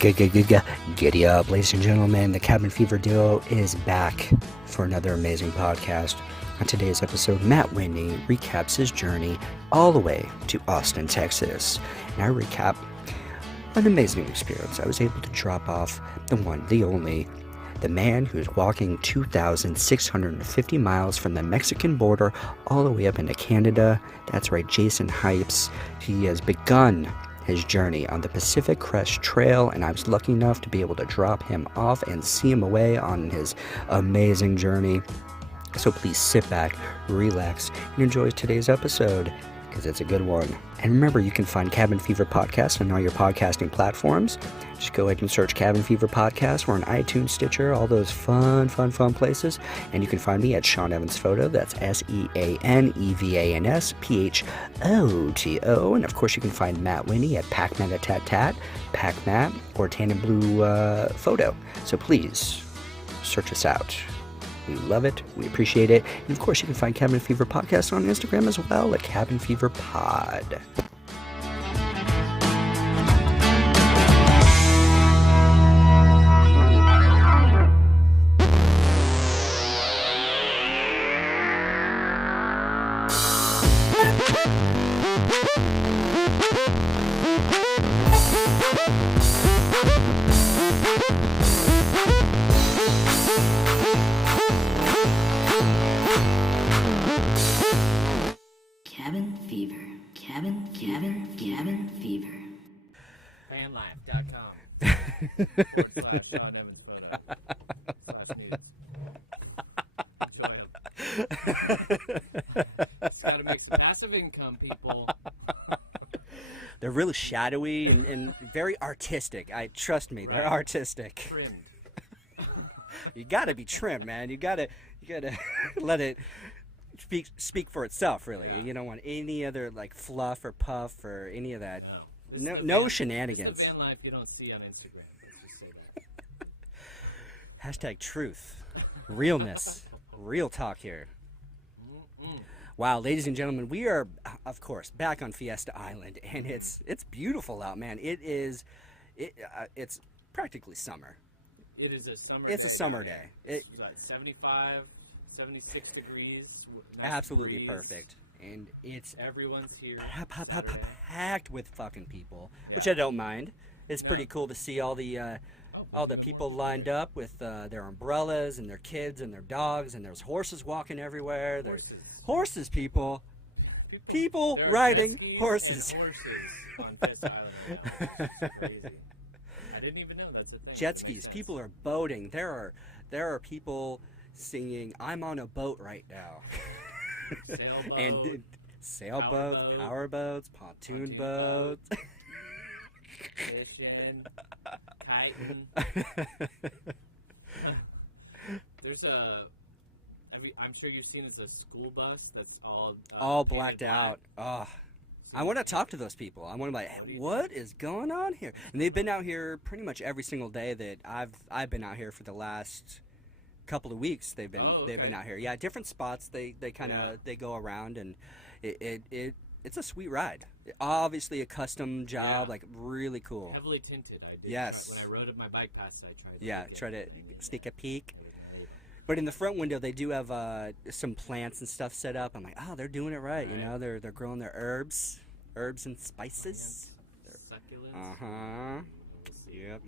Giddy up, ladies and gentlemen. The Cabin Fever duo is back for another amazing podcast. On today's episode, Matt Whitney recaps his journey all the way to Austin, Texas. And I recap an amazing experience. I was able to drop off the one, the only, the man who's walking 2,650 miles from the Mexican border all the way up into Canada. That's right, Jason Hypes. He has begun his journey on the Pacific Crest Trail, and I was lucky enough to be able to drop him off and see him away on his amazing journey. So please sit back, relax, and enjoy today's episode, because it's a good one. And remember, you can find Cabin Fever Podcast on all your podcasting platforms. Just go ahead and search Cabin Fever Podcast. We're on iTunes, Stitcher, all those fun places. And you can find me at Sean Evans Photo. That's SeanEvansPhoto. And of course, you can find Matt Whitney at PacMat PacMat, or Tan and Blue Photo. So please search us out. We love it. We appreciate it. And of course, you can find Cabin Fever Podcast on Instagram as well at Cabin Fever Pod. Cabin Fever. Fanlife.com. Sean Evans Photo. Enjoy them. Just gotta make some passive income, people. They're really shadowy and very artistic. Trust me, they're artistic. Trimmed. You gotta be trimmed, man. You gotta let it speak for itself, really. Yeah. You don't want any other like fluff or puff or any of that. No shenanigans. It's the van life you don't see on Instagram. Let's just say that. Hashtag truth, realness, real talk here. Wow, ladies and gentlemen, we are, of course, back on Fiesta Island, and it's beautiful out, man. It's practically summer. It is a summer. It's a summer day. It's 75, 76 degrees. Absolutely breeze. Perfect. And it's everyone's here. Packed with fucking people, which I don't mind. It's pretty cool to see all the people lined up with their umbrellas and their kids and their dogs, and there's horses walking everywhere. There's horses, people riding horses. On this island now, which is crazy. I didn't even know that's a thing. Jet skis. People are boating. There are people singing "I'm on a boat right now." Sailboat, and sailboats, power boats, pontoon boats. Fishing, kiting. There's I'm sure you've seen, it's a school bus that's all blacked out. Oh, I want to talk to those people. I want to be like, hey, what is going on here? And they've been out here pretty much every single day that I've been out here for the last couple of weeks. They've been out here. Yeah, different spots. They kind of they go around, and it's a sweet ride. Obviously a custom job, like really cool. Heavily tinted. I did. Yes. When I rode my bike past it, I tried. Try to sneak a peek. But in the front window, they do have some plants and stuff set up. I'm like, oh, they're doing it right. You know, they're growing their herbs and spices. Succulents. Yep.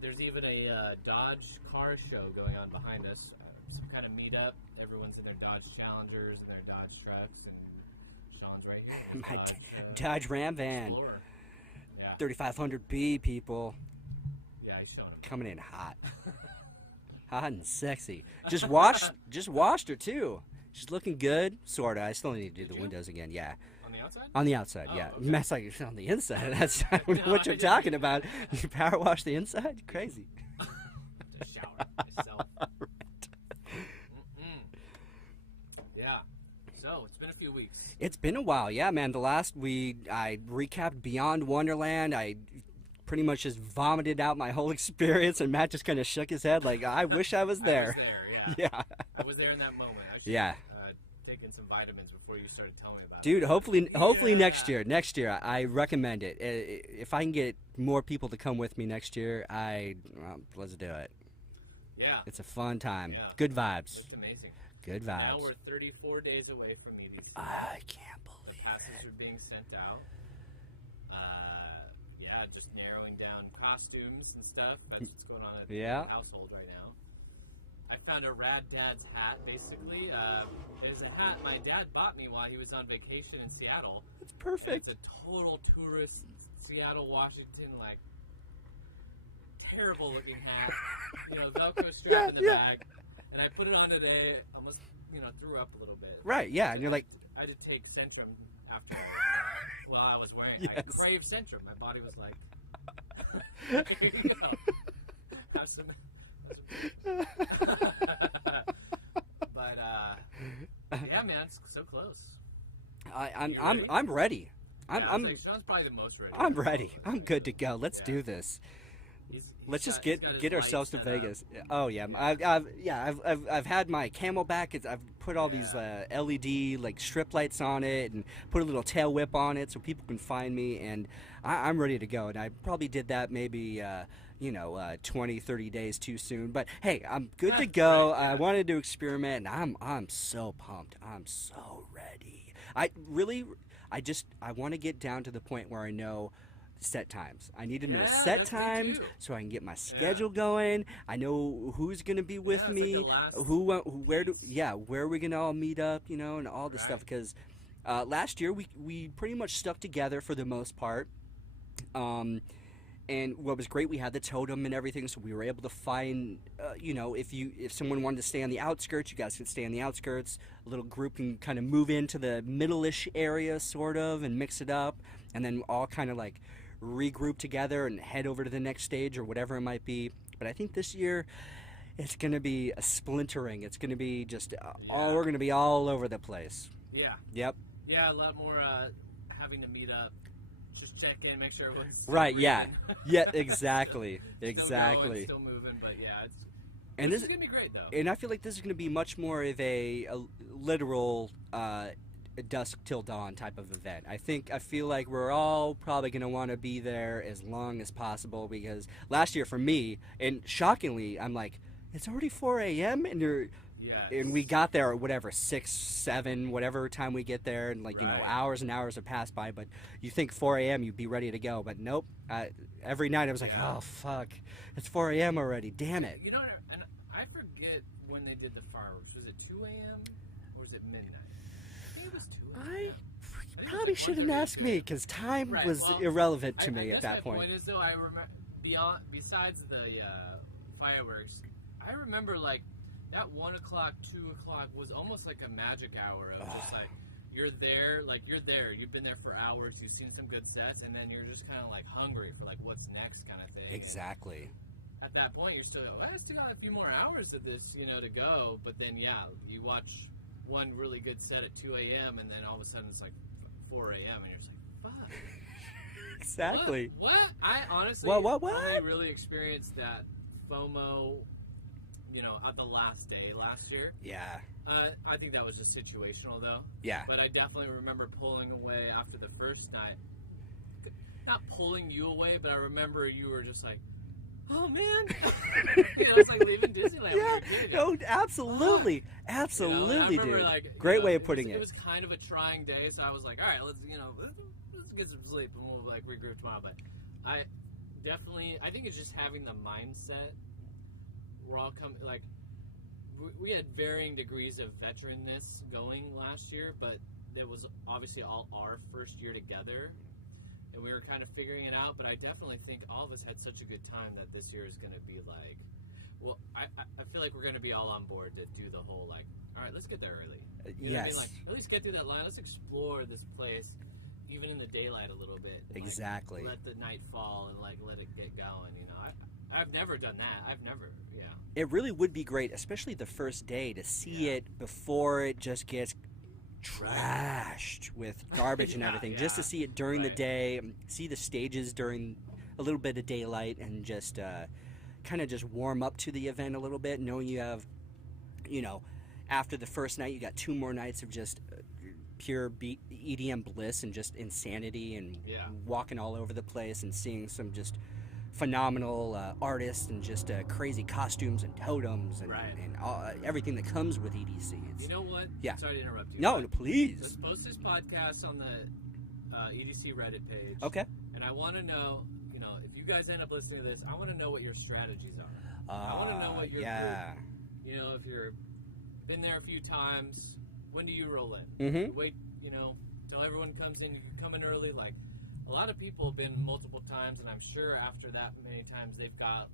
There's even a Dodge car show going on behind us. Some kind of meetup. Everyone's in their Dodge Challengers and their Dodge trucks, and Sean's right here. My Dodge Ram van. Explorer. Yeah. 3500B, people. Yeah, he's showing him. Coming in hot. Hot and sexy. Just washed her too. She's looking good, sorta. I still need to do the windows again. Yeah. On the outside? On the outside, yeah. Okay. That's like on the inside. That's what you're talking about. You power wash the inside? Crazy. To shower myself. Yeah. So it's been a few weeks. It's been a while, yeah, man. I recapped Beyond Wonderland. I pretty much just vomited out my whole experience, and Matt just kind of shook his head like, I wish I was there. I was there, yeah. Yeah. I was there in that moment. I should, Yeah. taking some vitamins before you started telling me about Dude, it. hopefully Yeah. next year, I recommend it. If I can get more people to come with me next year, let's do it. Yeah. It's a fun time. Yeah. Good vibes. It's amazing. Good Now vibes. we're 34 days away from meeting. I can't The believe passes it. are being sent out. Yeah, just narrowing down costumes and stuff. That's what's going on at Yeah. the household right now. I found a Rad Dad's hat, basically. It's a hat my dad bought me while he was on vacation in Seattle. It's perfect. It's a total tourist, Seattle, Washington, like, terrible looking hat. Velcro strap in the bag. And I put it on today, almost, threw up a little bit. Right, yeah, and you're like, I had to take Centrum after while I was wearing it. I Yes. craved Centrum. My body was like, here you go. Have some. But yeah, man, it's so close. I'm ready. I'm Like, Sean's probably the most ready. I'm ready. I'm good to go. Let's Yeah. do this. He's Let's just he's got his get ourselves to lights set up. Vegas. Oh yeah, I've had my Camelback. I've put all these LED like strip lights on it and put a little tail whip on it so people can find me, and I'm ready to go. And I probably did that maybe 20, 30 days too soon. But hey, I'm good to go. Right, yeah. I wanted to experiment, and I'm so pumped. I'm so ready. I want to get down to the point where I know set times. I need to know Yeah, set that's me times too. so I can get my schedule going. I know who's gonna be with it's like me, the last where are we gonna all meet up, and all this stuff. Right. Because last year we pretty much stuck together for the most part. And what was great, we had the totem and everything, so we were able to find, if someone wanted to stay on the outskirts, you guys could stay on the outskirts. A little group can kind of move into the middle-ish area, sort of, and mix it up, and then all kind of like regroup together and head over to the next stage or whatever it might be. But I think this year it's going to be a splintering. It's going to be just we're going to be all over the place. Yeah. Yep. Yeah, a lot more having to meet up. Just check in, make sure everyone's still Right. Yeah. breathing. Yeah. Exactly. Still Exactly. going, still moving, but yeah, And this this is gonna be great though. And I feel like this is going to be much more of a literal dusk till dawn type of event. I feel like we're all probably going to want to be there as long as possible, because last year for me, and shockingly, I'm like, it's already 4 a.m. and we got there at whatever 6, 7, whatever time we get there, and Right. hours and hours have passed by. But you think 4 a.m. you'd be ready to go, but nope. Every night I was like, oh fuck, it's 4 a.m. already. Damn it. And I forget when they did the fireworks. Was it 2 a.m. or was it midnight? I think it was 2 a.m. I think it was probably like shouldn't 1:30 or ask 2. me, because time Right, was well, irrelevant to I me guess at that my point. point is though, I remember besides the fireworks, I remember like that 1 o'clock, 2 o'clock was almost like a magic hour of just like you're there, you've been there for hours, you've seen some good sets, and then you're just kind of like hungry for like what's next kind of thing. Exactly. At that point, you're still I still got a few more hours of this, to go. But then you watch one really good set at 2 a.m. and then all of a sudden it's like 4 a.m. and you're just like, fuck. Exactly. What? I honestly What? only really experienced that FOMO, at the last day last year. Yeah. I think that was just situational though. Yeah. But I definitely remember pulling away after the first night. Not pulling you away, but I remember you were just like, oh man. It's like leaving Disneyland. Yeah. When you're a kid. No, absolutely. Absolutely, I remember, dude. like, Great way of putting It it. was kind of a trying day, so I was like, all right, let's get some sleep and we'll like regroup tomorrow. But I think it's just having the mindset. We're all coming, like, we had varying degrees of veteranness going last year, but it was obviously all our first year together, and we were kind of figuring it out. But I definitely think all of us had such a good time that this year is going to be like, well, I feel like we're going to be all on board to do the whole, like, all right, let's get there early. You know what I mean? Yes. Like, at least get through that line. Let's explore this place, even in the daylight a little bit. And, Exactly. Let the night fall and, like, let it get going, I've never done that. It really would be great, especially the first day, to see it before it just gets trashed with garbage and everything. Just to see it during the day, see the stages during a little bit of daylight, and just kind of just warm up to the event a little bit, knowing you have, after the first night, you got 2 more nights of just pure EDM bliss and just insanity and walking all over the place and seeing some just phenomenal artists and just crazy costumes and totems and, everything that comes with EDC. You know what? Yeah. Sorry to interrupt you. No, please. Let's post this podcast on the EDC Reddit page. Okay. And I want to know, if you guys end up listening to this, I want to know what your strategies are. I want to know what your group, if you're been there a few times, when do you roll in? Mm-hmm. Wait, till everyone comes in, you come in early. Like, a lot of people have been multiple times, and I'm sure after that many times they've got,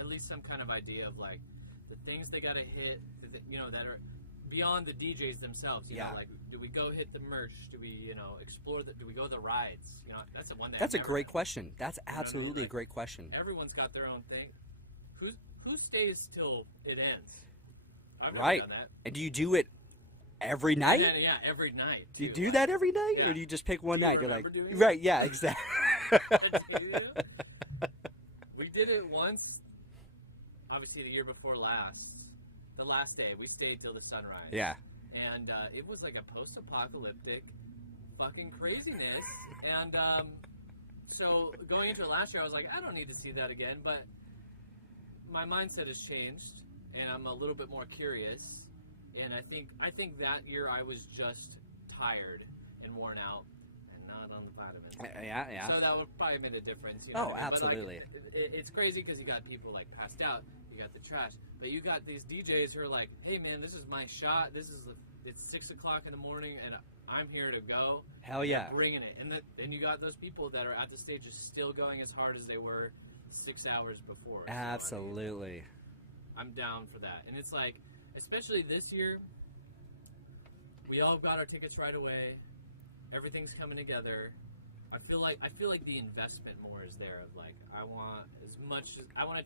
at least some kind of idea of, like, the things they got to hit, that are beyond the DJs themselves. You know, like, do we go hit the merch? Do we, explore do we go the rides? That's the one that That's a great question. That's absolutely a great question. Everyone's got their own thing. Who stays till it ends? I've never Right. done that. And do you do it every night? Yeah, every night. Do you do that every night? Yeah. Or do you just pick one night? You're like, doing it? right, yeah, exactly. We did it once, obviously the year before last. The last day, we stayed till the sunrise. Yeah. And it was like a post-apocalyptic fucking craziness. And so going into it last year, I was like, I don't need to see that again. But my mindset has changed, and I'm a little bit more curious. And I think that year I was just tired and worn out and not on the vitamins. Yeah. So that would probably have made a difference. Absolutely. But like, it's crazy because you got people like passed out. You got the trash, but you got these DJs who are like, "Hey man, this is my shot. It's 6 o'clock in the morning, and I'm here to go." Hell yeah, they're bringing it. And then you got those people that are at the stage just still going as hard as they were 6 hours before. Absolutely. I'm down for that, and it's like, especially this year, we all got our tickets right away. Everything's coming together. I feel like the investment more is there of like I want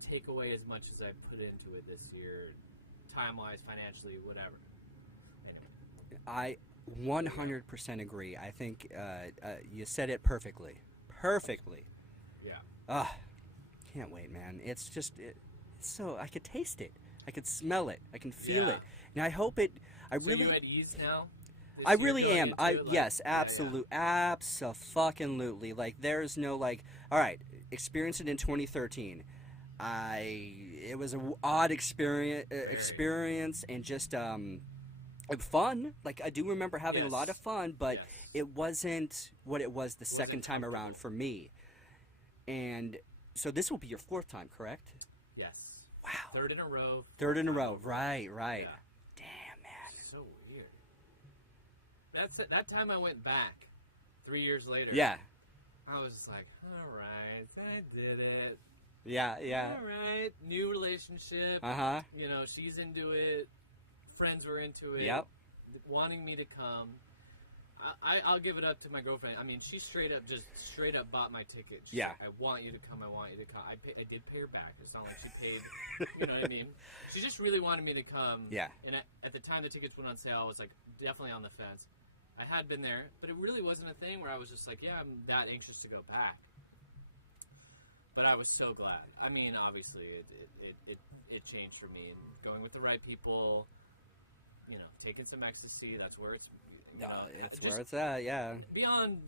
to take away as much as I put into it this year, time wise, financially, whatever. Anyway. I 100% agree. I think you said it perfectly. Yeah. Can't wait, man. It's just it's so I could taste it. I could smell it. I can feel it. And I hope it. So you at ease now? I really am. Yes, absolutely. Like there's no like. All right, experience it in 2013. It was an odd experience and just fun. Like I do remember having a lot of fun, but it wasn't what it was the second time around for me. And so this will be your 4th time, correct? Yes. Wow. 3rd in a row. 3rd in a row. Right. Yeah. Damn, man. So weird. That time I went back 3 years later. Yeah. I was just like, all right, I did it. Yeah. All right, new relationship. She's into it. Friends were into it. Yep. Wanting me to come. I'll give it up to my girlfriend. I mean, she straight up bought my ticket. She's like, I want you to come. I did pay her back. It's not like she paid. You know what I mean? She just really wanted me to come. Yeah. And at the time the tickets went on sale, I was like definitely on the fence. I had been there, but it really wasn't a thing where I was just like, yeah, I'm that anxious to go back. But I was so glad. I mean, obviously, it changed for me. And going with the right people, taking some ecstasy, that's where it's... That's where it's at, yeah. Beyond,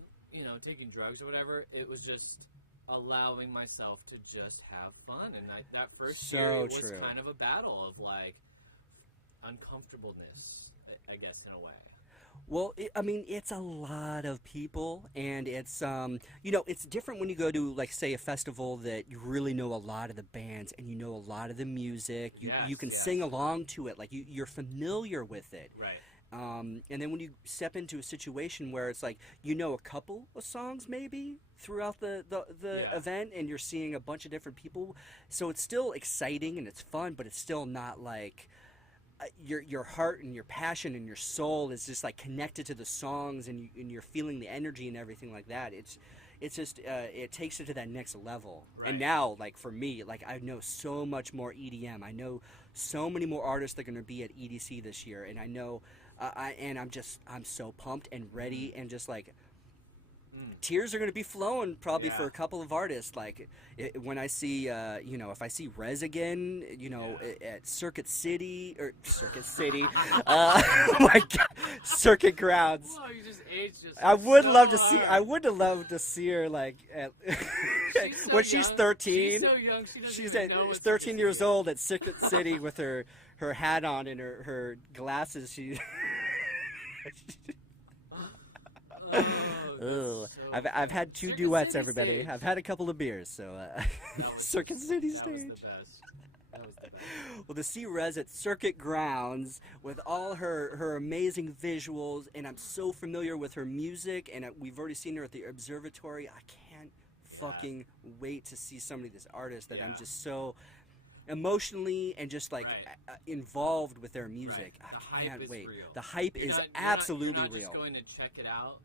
taking drugs or whatever, it was just allowing myself to just have fun. And that first year, it was kind of a battle of, like, uncomfortableness, I guess, in a way. Well, it's a lot of people, and it's, it's different when you go to, like, say, a festival that you really know a lot of the bands and you know a lot of the music. You can sing along to it. Like, you're familiar with it. Right. And then when you step into a situation where it's like, a couple of songs maybe throughout the event, and you're seeing a bunch of different people. So it's still exciting and it's fun, but it's still not like... your heart and your passion and your soul is just like connected to the songs, and you're feeling the energy and everything like that. It's just it takes it to that next level. Right. And now, like for me, like I know so much more EDM. I know so many more artists that are going to be at EDC this year, and I know I'm so pumped and ready and just like tears are going to be flowing probably for Yeah. a couple of artists. Like when I see, if I see Rez again, at Circuit City, oh my God, Circuit Grounds. Whoa, you just aged just I would so love to see. hard. I would have loved to see her like She's so when she's young. 13. She's so young. She doesn't She's even know what 13 Circuit years City is. old at Circuit City with her hat on and her glasses. She. Oh, that's Ugh. so I've had two Circuit duets, City everybody. stage. I've had a couple of beers, so That was Circuit just- City that stage. was the best. That was the best. Well, to see Rez at Circuit Grounds with all her amazing visuals, and I'm so familiar with her music, and we've already seen her at the observatory. I can't fucking wait to see some of these artists that I'm Yeah. just so emotionally and just like Right. involved with their music. Right. The I hype can't is wait. real. The hype You're is not- absolutely you're not real. Just going to check it out.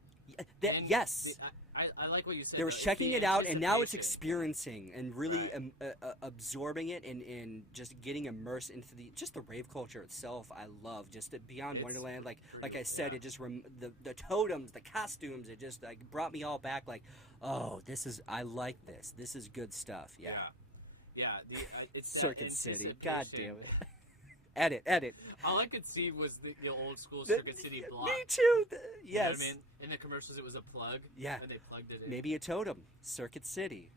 And Yes. I like what you said. They were though. It's checking the it out, and now it's anticipation. experiencing and really Right. absorbing it and just getting immersed into the rave culture itself. I love just beyond It's Wonderland. Like pretty- I said, yeah. it just the totems, the costumes. It just like brought me all back. Like, oh, I like this. This is good stuff. Yeah. Yeah. It's that Circuit City. God anticipation. damn it. Edit. All I could see was the old school The- Circuit City block. Me too. You know Yes. what I mean? In the commercials, it was a plug. Yeah. And they plugged it in. Maybe a totem. Circuit City.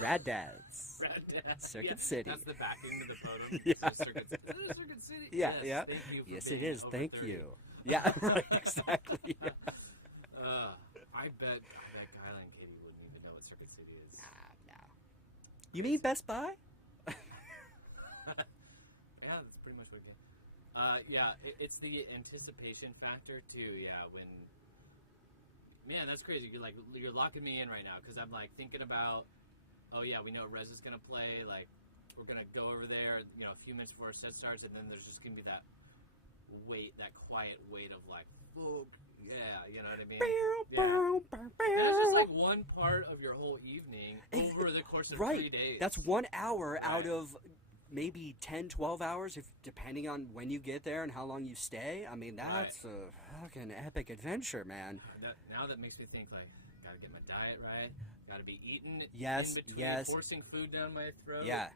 Rad Dads. Rad Dad. Circuit Yeah, City. That's the backing to the photo. Yeah. So Circuit City. Is it Circuit City? Yeah, Yes, yeah. Thank you for Yes, being it is. over Thank 30. you. Yeah, right. Exactly. Yeah. I bet Kyla and Katie wouldn't even know what Circuit City is. No. You mean Best Buy? Yeah, that's pretty much what it is. It's the anticipation factor too. Yeah, when man, that's crazy. You're locking me in right now because I'm like thinking about, oh yeah, we know Rez is gonna play. Like we're gonna go over there, a few minutes before our set starts, and then there's just gonna be that quiet weight of like, oh yeah, you know what I mean? And it's just like one part of your whole evening over the course of 3 days. That's 1 hour out Right. of maybe 10, 12 hours, if depending on when you get there and how long you stay. I mean, that's a fucking epic adventure, man. Now that makes me think like, gotta get my diet right. Gotta be eating Yes, in between, yes. forcing food down my throat. Yeah.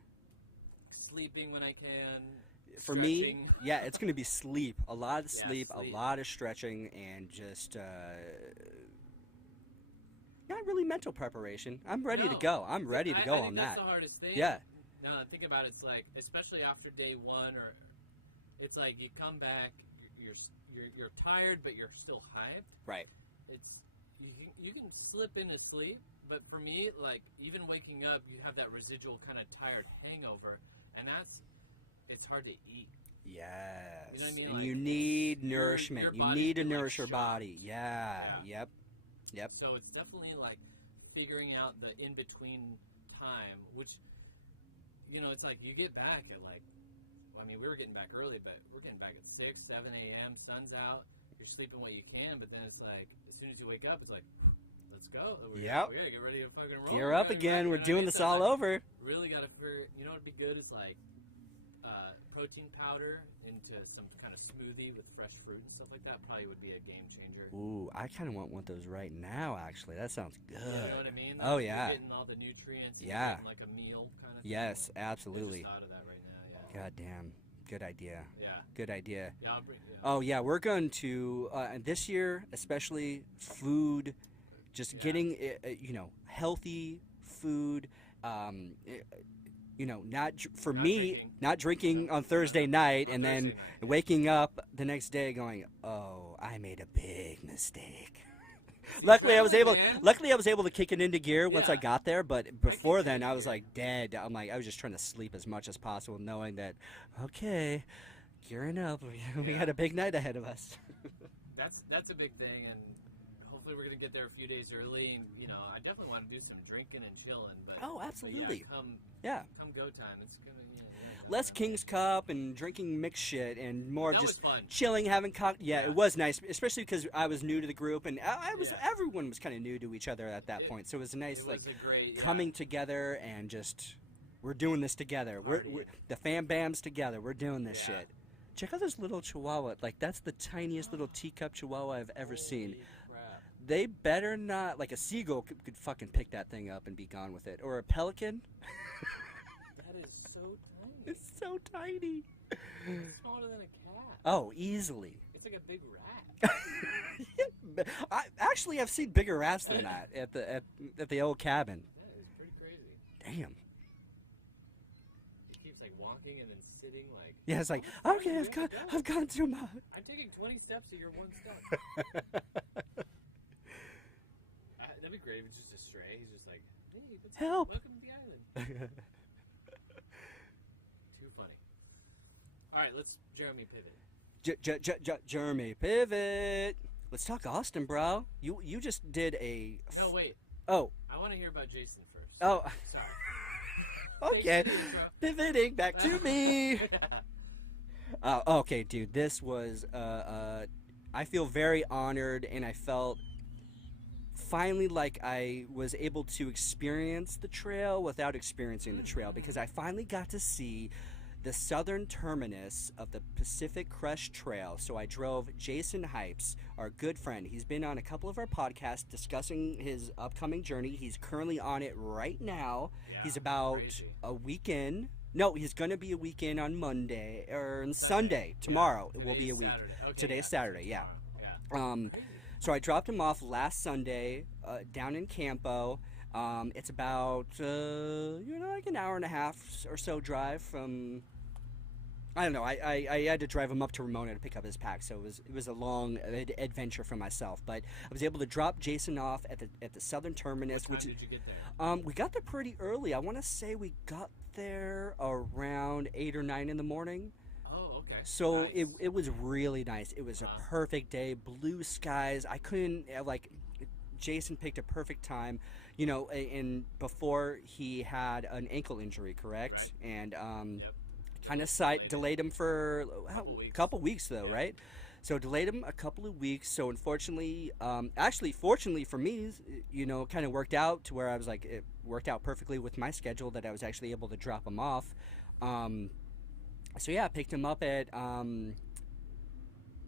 Sleeping when I can. For me, stretching. yeah, it's going to be sleep. A lot of Yeah, sleep, sleep. a lot of stretching, and just not really mental preparation. I'm ready to No. go. I'm ready to go I think on that's that. the hardest thing. Yeah. Now that I think about it, it's like, especially after day one, or it's like you come back, you're tired, but you're still hyped. Right. It's you can slip into sleep, but for me, like even waking up, you have that residual kind of tired hangover, and it's hard to eat. Yes. You know what I mean? And Like, you need your nourishment. You body need to can, like, nourish your shock. body. Yeah. Yep. So it's definitely like figuring out the in between time, which it's like you get back at like, well, I mean, we were getting back early, but we're getting back at 6, 7 a.m. Sun's out. You're sleeping what you can, but then it's like as soon as you wake up, it's like, let's go. We Yep. gotta get ready to fucking roll. Gear up again. We're doing this all over. Really gotta figure. You know what'd be good is like protein powder into some kind of smoothie with fresh fruit and stuff like that. Probably would be a game changer. Ooh, I kind of want one of those right now, actually. That sounds good. You know what I mean? Oh, Like, yeah. You're getting all the nutrients. You're Yeah. getting like a meal kind of Yes, thing. absolutely. I just thought of that right now. Yeah. God damn. Good idea. Yeah. Good idea. Yeah. I'll bring, yeah. Oh, yeah, we're going to, this year, especially food, just Yeah. getting, healthy food, for Not me, drinking. not drinking on Thursday night On and then Thursday night, yeah. waking up the next day going, oh, I made a big mistake. See, Luckily, I was able. man. Luckily, I was able to kick it into gear once I Yeah. got there. But before then, into I was gear. like dead. I was just trying to sleep as much as possible, knowing that, okay, gearing up. We Yeah. got a big night ahead of us. That's a big thing, and hopefully we're gonna get there a few days early. And I definitely want to do some drinking and chilling. But Oh, but absolutely. yeah, Yeah, come go time. It's gonna less King's Cup and drinking mixed shit, and more That just was fun. chilling, having Yeah, Yeah. it was nice, especially because I was new to the group, and I was. Yeah. Everyone was kind of new to each other at that point, so it was nice, It like was a great coming together and just we're doing this together. Party. We're the fam bams together. We're doing this Yeah. shit. Check out this little chihuahua. Like that's the tiniest little teacup chihuahua I've ever seen. Holy crap. they better not, like a seagull could fucking pick that thing up and be gone with it, or a pelican. That is so tiny. It's so tiny. It's smaller than a cat. Oh, easily. It's like a big rat. I've seen bigger rats than that at the old cabin. That is pretty crazy. Damn. He keeps like walking and then sitting like. Yeah, it's like, okay, I've gone too much. I'm taking 20 steps, so you're 1 step. That'd be great if it's just a stray. He's just like, hey, help! Welcome to the island. Too funny. All right, let's Jeremy pivot. Jeremy, pivot. Let's talk Austin, bro. You just did a. No, wait. Oh. I want to hear about Jason first. Oh. Sorry. Okay. Pivoting back to me. Okay, dude. This was. I feel very honored, and I felt finally like I was able to experience the trail without experiencing the trail, because I finally got to see the southern terminus of the Pacific Crest Trail. So I drove Jason Hypes, our good friend. He's been on a couple of our podcasts discussing his upcoming journey. He's currently on it right now. Yeah, he's about a weekend. No, he's going to be a weekend on Monday or Sunday. Tomorrow it will be a week. Okay, Today's Saturday, yeah. Yeah. So I dropped him off last Sunday down in Campo. It's about like an hour and a half or so drive from. I don't know. I had to drive him up to Ramona to pick up his pack, so it was a long adventure for myself. But I was able to drop Jason off at the southern terminus. What time did you get there? We got there pretty early. I want to say we got there around 8 or 9 in the morning. Oh, okay. So Nice. it was really nice. It was a perfect day, blue skies. I couldn't Jason picked a perfect time, and before he had an ankle injury, correct? Right. And Yep. kind of delayed him for a couple weeks though, Yeah. right? So delayed him a couple of weeks. So unfortunately, fortunately for me, kind of worked out to where I was like, it worked out perfectly with my schedule that I was actually able to drop him off. So yeah, I picked him up at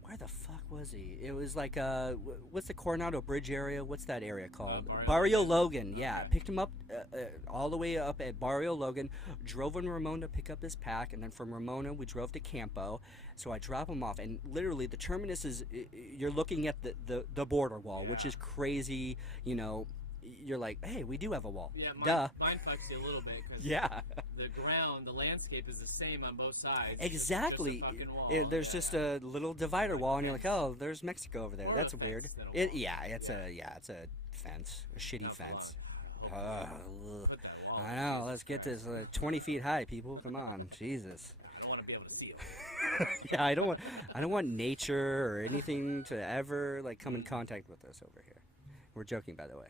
where the fuck was he? It was like what's the Coronado Bridge area? What's that area called? Barrio Logan. Yeah, Okay. picked him up all the way up at Barrio Logan. Drove in Ramona to pick up his pack, and then from Ramona we drove to Campo. So I drop him off, and literally the terminus is you're looking at the border wall, which is crazy. You're like, hey, we do have a wall. Yeah, Duh. mine fucks you a little bit because Yeah. the landscape is the same on both sides. Exactly. It's just a fucking wall. There's Yeah, just yeah. a little divider wall, and you're like, oh, there's Mexico over there. More That's of a weird. fence than a wall. It's a fence, a shitty That's fence. long. Ugh. Put that wall. I know. Let's get this 20 feet high, people. Come on, Jesus. I don't want to be able to see it. Yeah, I don't want nature or anything to ever come in contact with us over here. We're joking, by the way.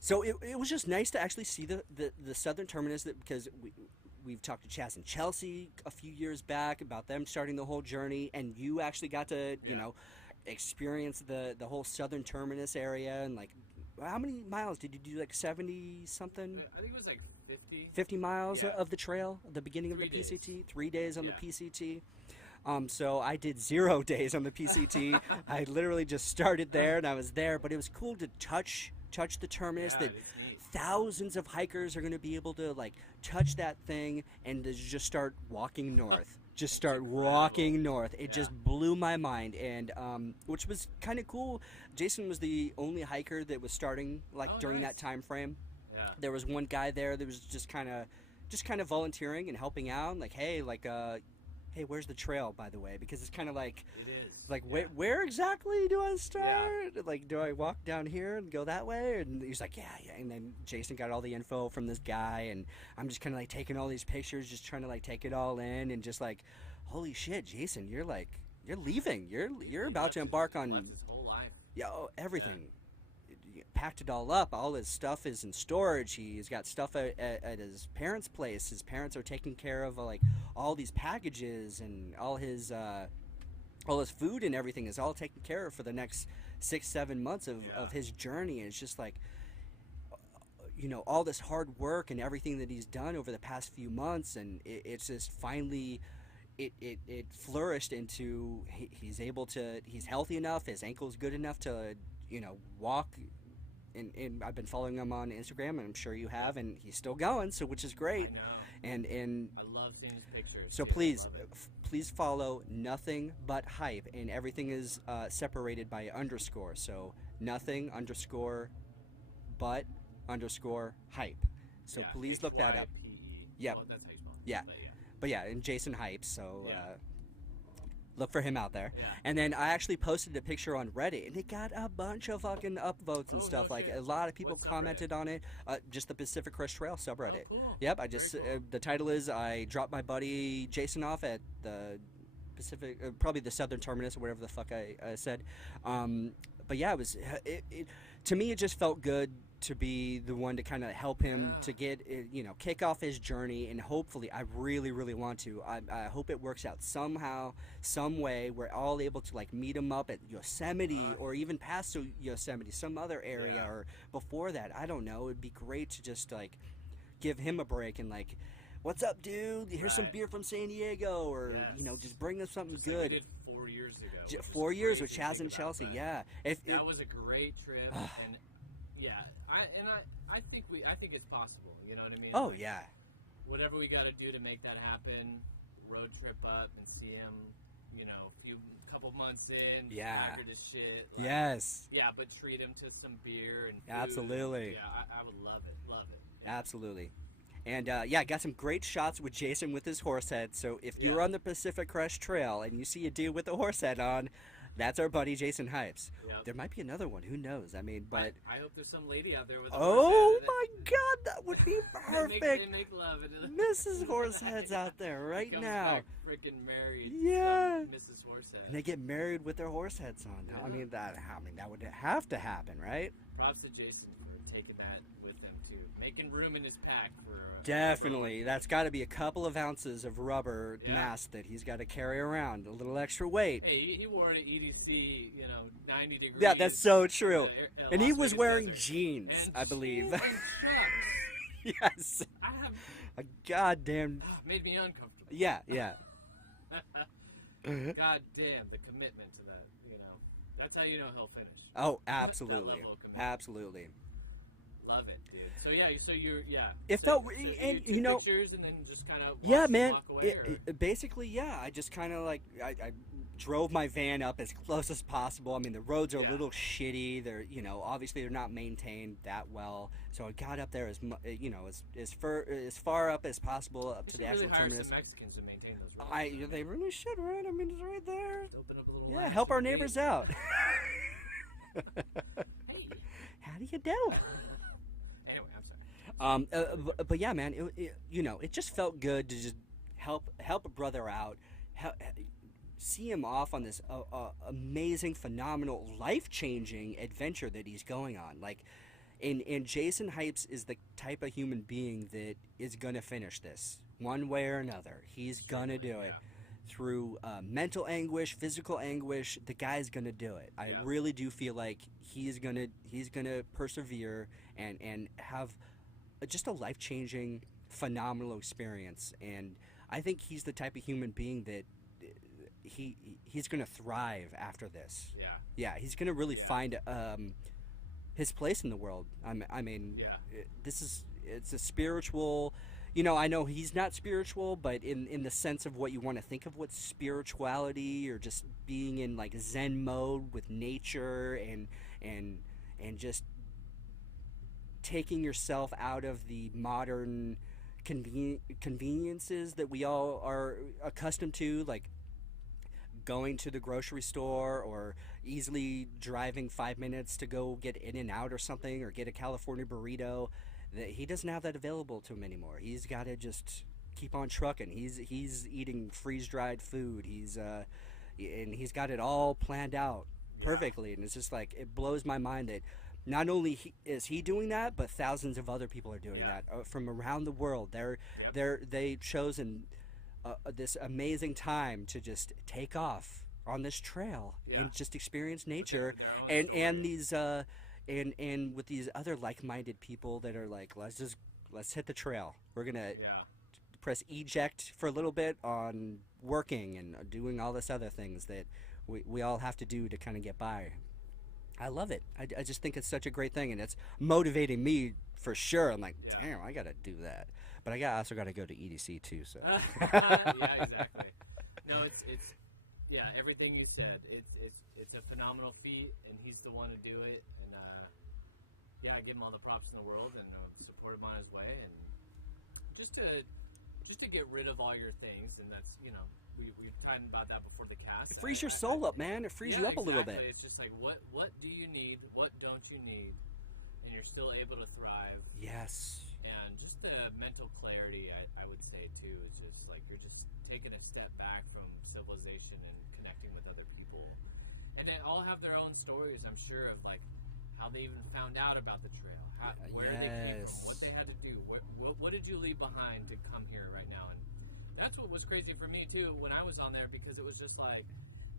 So it was just nice to actually see the southern terminus, because we've talked to Chaz and Chelsea a few years back about them starting the whole journey, and you actually got to experience the whole southern terminus area. And how many miles did you do? 70 something? I think it was 50. 50 miles Yeah. of the trail at the beginning of 3 the days. PCT. 3 days on Yeah. the PCT. So I did 0 days on the PCT. I literally just started there, and I was there. But it was cool to touch the terminus. Yeah, That it's neat. thousands of hikers are going to be able to touch that thing and to just start walking north. Just start incredible. walking north. It Yeah. just blew my mind, and which was kind of cool. Jason was the only hiker that was starting Oh, during nice. that time frame. Yeah. There was one guy there that was just kind of volunteering and helping out, hey, where's the trail, by the way? Because it's kind of It is. where exactly do I start? Do I walk down here and go that way? And he's like, yeah. And then Jason got all the info from this guy, and I'm just kind of taking all these pictures, just trying to take it all in, and just holy shit, Jason, you're leaving. You're about to embark on Left his whole life. Everything. Packed it all up. All his stuff is in storage. He's got stuff at his parents' place. His parents are taking care of all these packages, and all his food and everything is all taken care of for the next 6-7 months of his journey. And it's just all this hard work and everything that he's done over the past few months, and it's just finally it flourished into he's healthy enough, his ankle's good enough to walk. And I've been following him on Instagram, and I'm sure you have, and he's still going, so which is great. I know. And I love seeing his pictures. so dude. please, I love it. please follow Nothing But Hype, and everything is separated by underscore. So nothing underscore but underscore hype. So Yeah, please look that up. HYPE. Yep. Well, that's how you spell it. Yeah. But yeah. But yeah, and Jason Hype. So Yeah. look for him out there. Yeah. And then I actually posted a picture on Reddit, and it got a bunch of fucking upvotes and Oh, stuff. no Like shit. a lot of people What subreddit? commented on it. Just the Pacific Crest Trail subreddit. Oh, cool. Yep, I just Very cool. the title is I dropped my buddy Jason off at the Pacific, probably the Southern Terminus or whatever the fuck I said. But yeah, it to me it just felt good to be the one to kind of help him Yeah. to get kick off his journey, and hopefully I really want to. I hope it works out somehow, some way. We're all able to like meet him up at Yosemite or even past Yosemite, some other area, Yeah. or before that. I don't know. It'd be great to just like give him a break and like, what's up, dude? Here's some Right. beer from San Diego, or Yes. just bring us something Just like good. we did 4 years ago. which was 4 years with crazy to Chaz think and about, Chelsea, but yeah. That was a great trip, and yeah, I think it's possible. You know what I mean? Oh Like, yeah, whatever we got to do to make that happen, road trip up and see him. Couple months in, Yeah. haggard as shit. Like, yes, Yeah, but treat him to some beer and food. Absolutely. Yeah, I would love it. Love it. absolutely. And yeah, got some great shots with Jason with his horse head. So if you're Yeah. on the Pacific Crest Trail and you see a dude with a horse head on, that's our buddy Jason Hypes. Yep. There might be another one. Who knows? I mean, but I hope there's some lady out there with a oh horse head my God, that would be They perfect. make love into the Mrs. Horsehead's out there right Comes now. back freaking married. Yeah. Mrs. Horsehead. And they get married with their horse heads on. I mean that would have to happen, right? Props to Jason for taking that with them too, making room in his pack for. Definitely. That's got to be a couple of ounces of rubber Yeah. mass that he's got to carry around, a little extra weight. Hey, he wore it at EDC, 90 degrees. Yeah, that's so true. And he Las was Vegas wearing desert. jeans, And I believe. jeans and chucks. Yes. I have A goddamn. made me uncomfortable. Yeah, yeah. God damn, the commitment to that. That's how you know he'll finish. Oh, That absolutely. level of commitment. Absolutely. Love it, dude. So yeah, It so felt- you and, took you know- pictures and then just kind of Yeah, man. walk away, or? Basically, yeah. I just kind of like I drove my van up as close as possible. I mean, the roads are a Yeah. little shitty. They're obviously they're not maintained that well. So I got up there as far up as possible up to We the should actual really hire terminus. some Mexicans to maintain those roads. They really should, right? I mean, it's right there. Just open up a little Yeah, latch help our and neighbors wait. out. Hey. How do you do? Anyway, I'm sorry. But yeah, man, it just felt good to just help a brother out, see him off on this amazing, phenomenal, life-changing adventure that he's going on. Like, and Jason Hypes is the type of human being that is gonna finish this one way or another. He's gonna do it. Yeah. Through mental anguish, physical anguish, the guy's gonna do it. I Yeah. really do feel like he's gonna persevere and have just a life-changing, phenomenal experience. And I think he's the type of human being that he's gonna thrive after this. Yeah. Yeah, he's gonna really Yeah. find his place in the world. I mean, Yeah. it's a spiritual. I know he's not spiritual, but in the sense of what you want to think of what's spirituality, or just being in like Zen mode with nature and just taking yourself out of the modern conveniences that we all are accustomed to, like going to the grocery store or easily driving 5 minutes to go get in and out or something, or get a California burrito. That he doesn't have that available to him anymore. He's got to just keep on trucking. He's eating freeze-dried food. And he's got it all planned out perfectly. And it's just like, it blows my mind that not only is he doing that, but thousands of other people are doing Yeah. that from around the world. They've chosen this amazing time to just take off on this trail Yeah. and just experience nature, their own and story. these and with these other like-minded people that are like, let's hit the trail. We're gonna Yeah. press eject for a little bit on working and doing all this other things that we all have to do to kind of get by. I love it. I just think it's such a great thing, and it's motivating me for sure. I'm like, Yeah. damn, I gotta do that. But I also gotta go to EDC too. So Yeah, exactly. No, it's yeah, everything you said. It's a phenomenal feat, and he's the one to do it. And yeah, I give him all the props in the world, and support him on his way, and just to get rid of all your things, and that's we've talked about that before the cast. it frees your soul up, man. It frees you up a little bit. It's just like what do you need? What don't you need? And you're still able to thrive. Yes. And just the mental clarity, I would say too, is just like you're just taking a step back from civilization and connecting with other people. And they all have their own stories, I'm sure, of like how they even found out about the trail, where they came from, what they had to do, what did you leave behind to come here right now. And that's what was crazy for me too when I was on there, because it was just like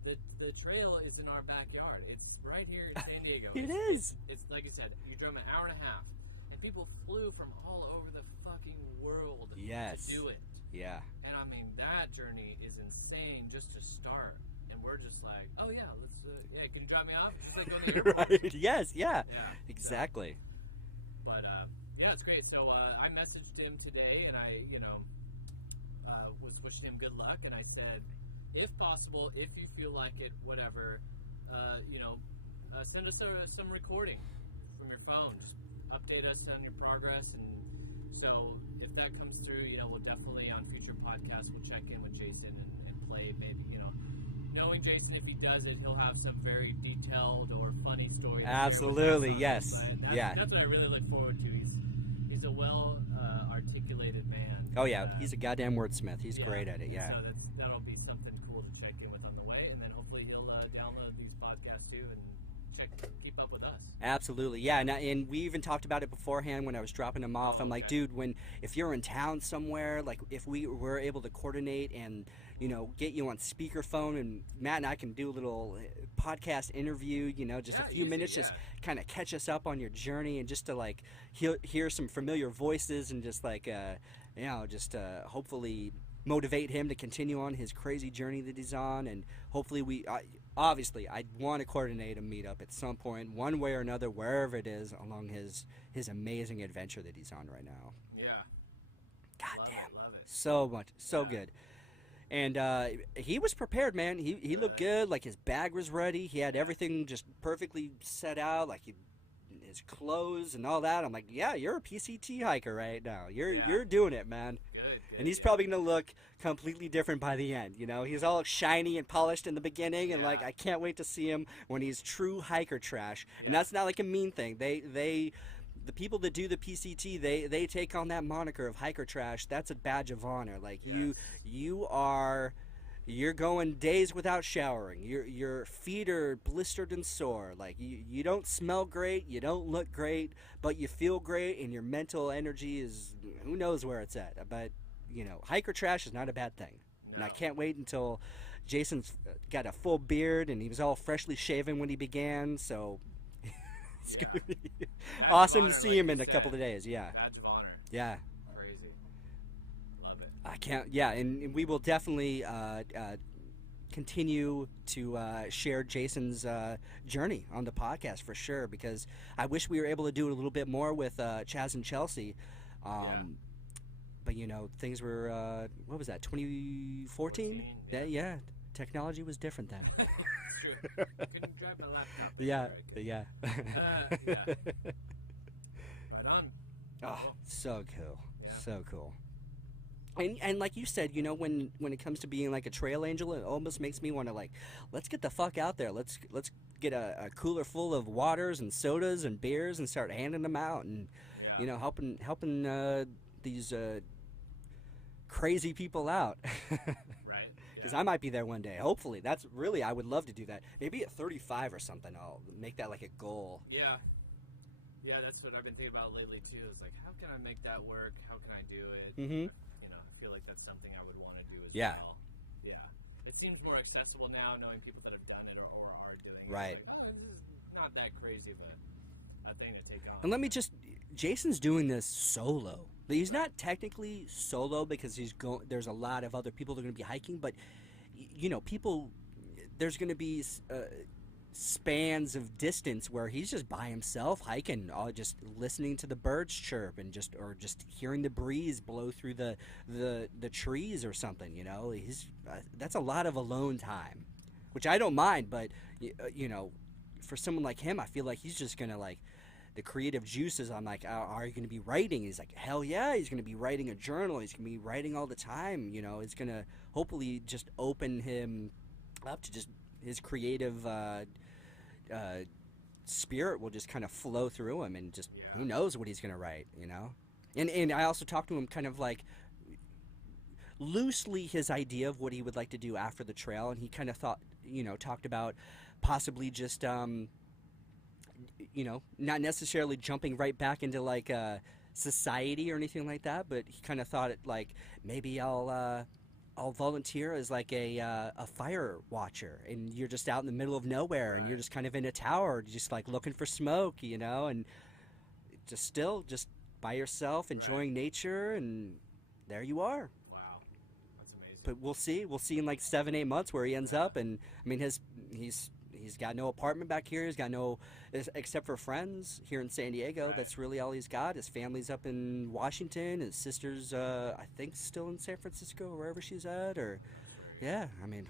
the trail is in our backyard. It's right here in San Diego. It is. It's like I said, you drove an hour and a half, and people flew from all over the fucking world Yes. to do it. Yeah. And I mean, that journey is insane just to start. And we're just like, oh yeah, let's can you drop me off? It's like going to the airport. Right. Yes. Yeah. Yeah. Exactly. But yeah, it's great. So I messaged him today, and I, was wishing him good luck, and I said, if possible, if you feel like it, whatever, send us some recording from your phone. Just update us on your progress, and so if that comes through, we'll definitely on future podcasts we'll check in with Jason and play maybe, knowing Jason, if he does it, he'll have some very detailed or funny story. Absolutely, yes. Yeah. That's what I really look forward to. He's a well articulated man. Oh yeah, he's a goddamn wordsmith. He's great at it. Yeah. So that'll be something cool to check in with on the way, and then hopefully he'll download these podcasts too and keep up with us. Absolutely, yeah, and we even talked about it beforehand when I was dropping him off. I'm like, dude, if you're in town somewhere, like if we were able to coordinate and get you on speakerphone, and Matt and I can do a little podcast interview, just a few minutes, just kind of catch us up on your journey, and just to like hear some familiar voices, and just like hopefully motivate him to continue on his crazy journey that he's on. And hopefully obviously I'd want to coordinate a meetup at some point, one way or another, wherever it is along his amazing adventure that he's on right now. Yeah. God damn. Love it. So much. So good. And he was prepared, man. He looked good. Like his bag was ready. He had everything just perfectly set out. Like his clothes and all that. I'm like, yeah, you're a PCT hiker right now. You're doing it, man. Good. And he's probably gonna look completely different by the end. He's all shiny and polished in the beginning, and like I can't wait to see him when he's true hiker trash. Yeah. And that's not like a mean thing. The people that do the PCT, they take on that moniker of hiker trash. That's a badge of honor. Like you're going days without showering. Your feet are blistered and sore. Like you don't smell great, you don't look great, but you feel great, and your mental energy is who knows where it's at. But hiker trash is not a bad thing. No. And I can't wait until Jason's got a full beard and he was all freshly shaven when he began. So it's gonna be awesome to see him in a couple of days. Yeah. Badge of honor. Yeah. Crazy. Love it. I can't. Yeah, and we will definitely continue to share Jason's journey on the podcast for sure, because I wish we were able to do it a little bit more with Chaz and Chelsea. But things were what was that? 2014? Yeah. Technology was different then. It's true. I couldn't drive my laptop. Yeah. Yeah. Right on. Oh, so cool. Yeah. So cool. And like you said, when it comes to being like a trail angel, it almost makes me want to like, let's get the fuck out there. Let's get a cooler full of waters and sodas and beers and start handing them out, and helping these crazy people out. Right. Because I might be there one day. Hopefully, I would love to do that. Maybe at 35 or something, I'll make that like a goal. Yeah. Yeah, that's what I've been thinking about lately too. Is like, how can I make that work? How can I do it? Mm-hmm. I feel like that's something I would want to do as well. Yeah. It seems more accessible now, knowing people that have done it or are doing it. Right. Like, this is not that crazy of a thing to take on. And Jason's doing this solo. He's not technically solo because there's a lot of other people that are going to be hiking, but people, there's going to be spans of distance where he's just by himself hiking, just listening to the birds chirp and just hearing the breeze blow through the trees or something. He's that's a lot of alone time, which I don't mind. But for someone like him, I feel like he's just gonna like the creative juices. I'm like, are you going to be writing? He's like, hell yeah, he's going to be writing a journal. He's going to be writing all the time. It's going to hopefully just open him up to just his creative spirit will just kind of flow through him, and just who knows what he's going to write, And I also talked to him kind of like loosely his idea of what he would like to do after the trail, and he kind of talked about possibly just not necessarily jumping right back into like society or anything like that, but he kind of thought it like maybe I'll volunteer as like a fire watcher, and you're just out in the middle of nowhere, and you're just kind of in a tower, just like looking for smoke, and just by yourself, enjoying nature, and there you are. Wow, that's amazing. But we'll see in like 7-8 months where he ends up, and I mean he's got no apartment back here. He's got no, except for friends here in San Diego. Right. That's really all he's got. His family's up in Washington. His sister's, I think, still in San Francisco or wherever she's at. Or, yeah, I mean,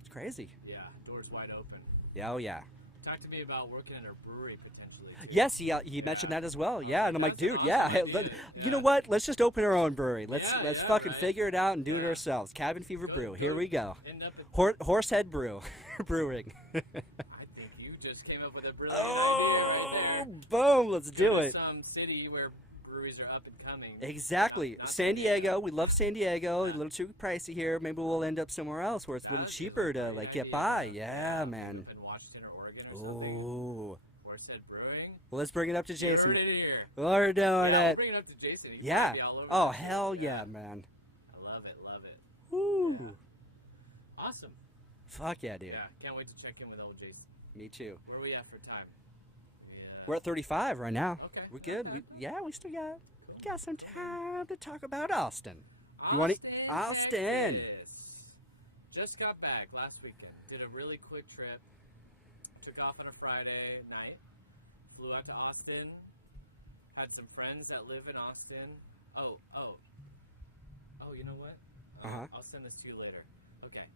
it's crazy. Yeah, doors wide open. Yeah, oh yeah. Talk to me about working at a brewery potentially. Too. Yes, he mentioned that as well. Yeah, and I'm like, dude, awesome you know what? Let's just open our own brewery. Let's fucking figure it out and do it ourselves. Cabin Fever Brew. Here we go. Horsehead Brew. Brewing. I think you just came up with a brilliant idea right there. Boom, let's do it. Some city where breweries are up and coming. Exactly. Not San Diego. We love San Diego. A little too pricey here. Maybe we'll end up somewhere else where it's a little cheaper to like get by. Yeah, man. In Washington or Oregon or something. Oh. Horsehead Brewing. Well, let's bring it up to Jason. You heard it here. We're doing it. We'll bring it up to Jason. He can be all over Oh, hell yeah, man. I love it. Woo. Yeah. Awesome. Fuck yeah, dude. Yeah, can't wait to check in with old Jason. Me too. Where are we at for time? We're at 35 right now. Okay. We're good. We still got some time to talk about Austin. Austin. Just got back last weekend. Did a really quick trip. Took off on a Friday night. Flew out to Austin. Had some friends that live in Austin. Oh, you know what? I'll send this to you later. Okay.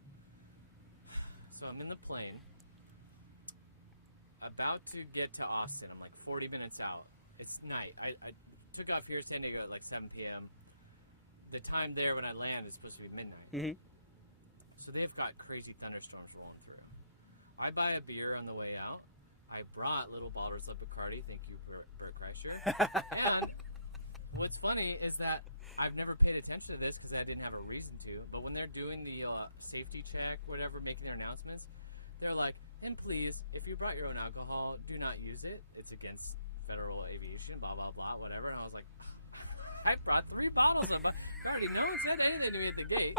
So I'm in the plane, about to get to Austin. I'm like 40 minutes out. It's night. I took off here in San Diego at like 7 p.m. The time there when I land is supposed to be midnight. Mm-hmm. So they've got crazy thunderstorms rolling through. I buy a beer on the way out. I brought little bottles of Bacardi. Thank you, Bert Kreischer. And what's funny is that I've never paid attention to this because I didn't have a reason to, but when they're doing the safety check, whatever, making their announcements, they're like, and please, if you brought your own alcohol, do not use it. It's against federal aviation, blah, blah, blah, whatever. And I was like, I brought 3 bottles of Bacardi. No one said anything to me at the gate.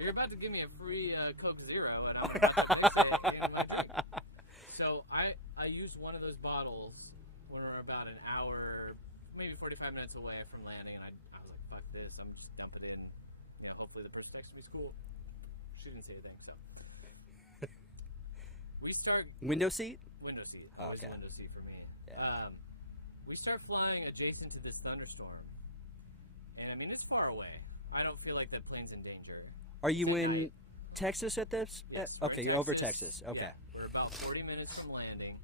You're about to give me a free Coke Zero, and I'm about to place it in my drink. So I used one of those bottles when we're about an hour, maybe 45 minutes away from landing, and I was like, fuck this, I'm just dumping it in. Hopefully the person next to me's cool. She didn't say anything, so. We start... Window seat? Window seat. Oh, okay. Window seat for me. Yeah. We start flying adjacent to this thunderstorm. And, I mean, it's far away. I don't feel like that plane's in danger. Are you in Texas at this? Yes. Okay, you're over Texas. Okay. Yeah, we're about 40 minutes from landing.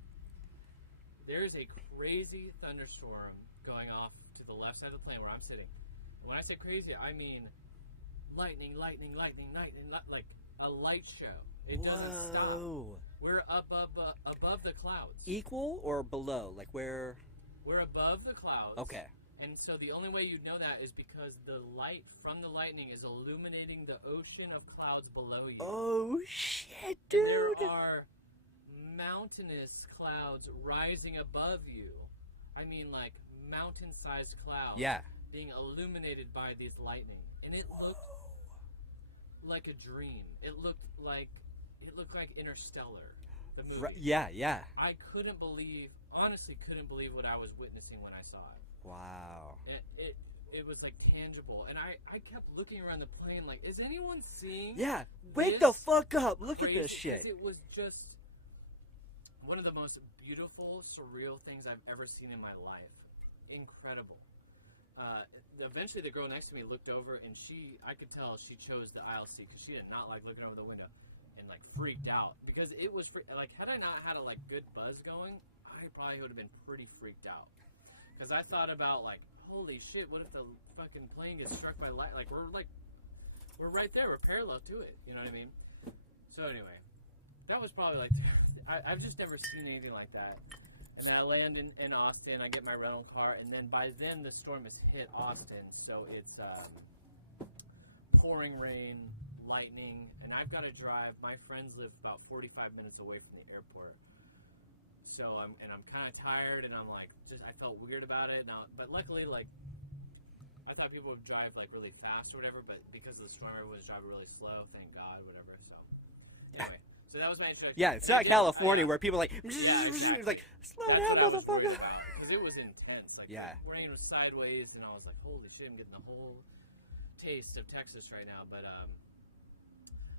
There's a crazy thunderstorm going off to the left side of the plane where I'm sitting. When I say crazy, I mean lightning, like a light show. It doesn't stop. We're above the clouds. Equal or below? Like where? We're above the clouds. Okay. And so the only way you'd know that is because the light from the lightning is illuminating the ocean of clouds below you. Oh, shit, dude. There are mountainous clouds rising above you. I mean, like mountain-sized clouds. Yeah. Being illuminated by these lightning. And it looked like a dream. It looked like Interstellar, the movie. Right, yeah. I honestly couldn't believe what I was witnessing when I saw it. Wow. It was like tangible, and I kept looking around the plane like, is anyone seeing? Yeah, wake the fuck up! Look crazy? at this shit. It was just one of the most beautiful, surreal things I've ever seen in my life. Incredible. Eventually the girl next to me looked over, and I could tell she chose the aisle seat because she did not like looking over the window, and like freaked out because it was like, had I not had a like good buzz going, I probably would have been pretty freaked out because I thought about like, holy shit, what if the fucking plane gets struck by light? Like we're right there, we're parallel to it, you know what I mean? So anyway, that was probably like, I've just never seen anything like that. And then I land in Austin, I get my rental car, and then by then the storm has hit Austin, so it's pouring rain, lightning, and I've got to drive. My friends live about 45 minutes away from the airport, so I'm kind of tired, and I'm like, I felt weird about it. But luckily, like, I thought people would drive like really fast or whatever, but because of the storm, everyone's driving really slow. Thank God, whatever. So anyway. So that was my introduction. Yeah, it's not California where people are like, exactly. like, slow down, motherfucker. Because it was intense. Like, yeah. The rain was sideways, and I was like, holy shit, I'm getting the whole taste of Texas right now. But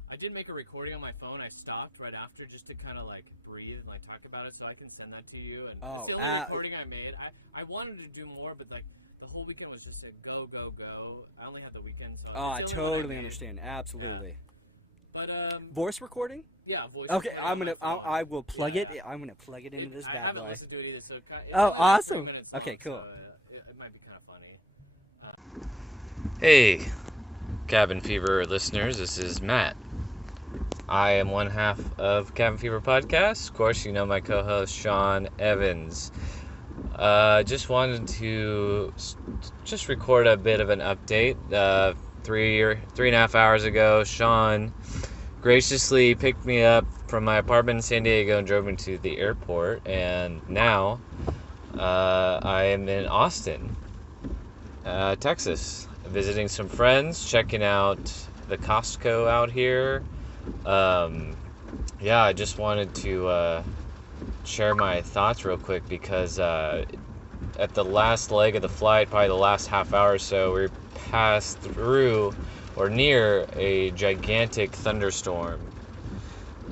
I did make a recording on my phone. I stopped right after just to kind of like breathe and like talk about it, so I can send that to you. And it's the only recording I made. I wanted to do more, but like the whole weekend was just a go, go, go. I only had the weekend, so I totally understand. Absolutely. Yeah. But voice recording? Yeah, voice. Okay, recording. I will plug it. I'm gonna plug it into this bad boy. I haven't listened to it either, so awesome. Long, okay, cool. So it might be kind of funny. Hey, Cabin Fever listeners, this is Matt. I am one half of Cabin Fever Podcast. Of course, you know my co-host Sean Evans. Just wanted to just record a bit of an update. 3.5 hours ago, Sean graciously picked me up from my apartment in San Diego and drove me to the airport, and now I am in Austin, Texas, visiting some friends, checking out the Costco out here. Yeah, I just wanted to share my thoughts real quick because at the last leg of the flight, probably the last half hour or so, we passed through or near a gigantic thunderstorm,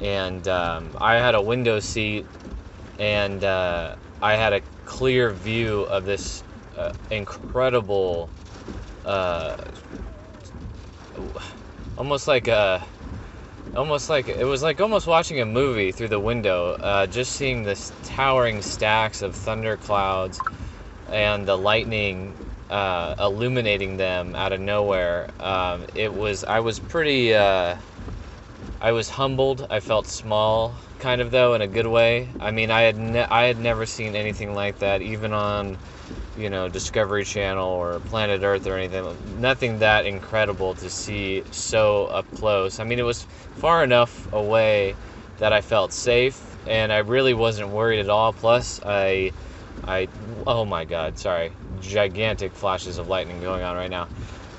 and I had a window seat, and I had a clear view of this incredible, almost like it was like almost watching a movie through the window, just seeing this towering stacks of thunder clouds and the lightning illuminating them out of nowhere. I was humbled. I felt small, kind of, though, in a good way. I mean, I had never seen anything like that, even on, Discovery Channel or Planet Earth or anything. Nothing that incredible to see so up close. I mean, it was far enough away that I felt safe, and I really wasn't worried at all. Plus, oh my God, sorry. Gigantic flashes of lightning going on right now.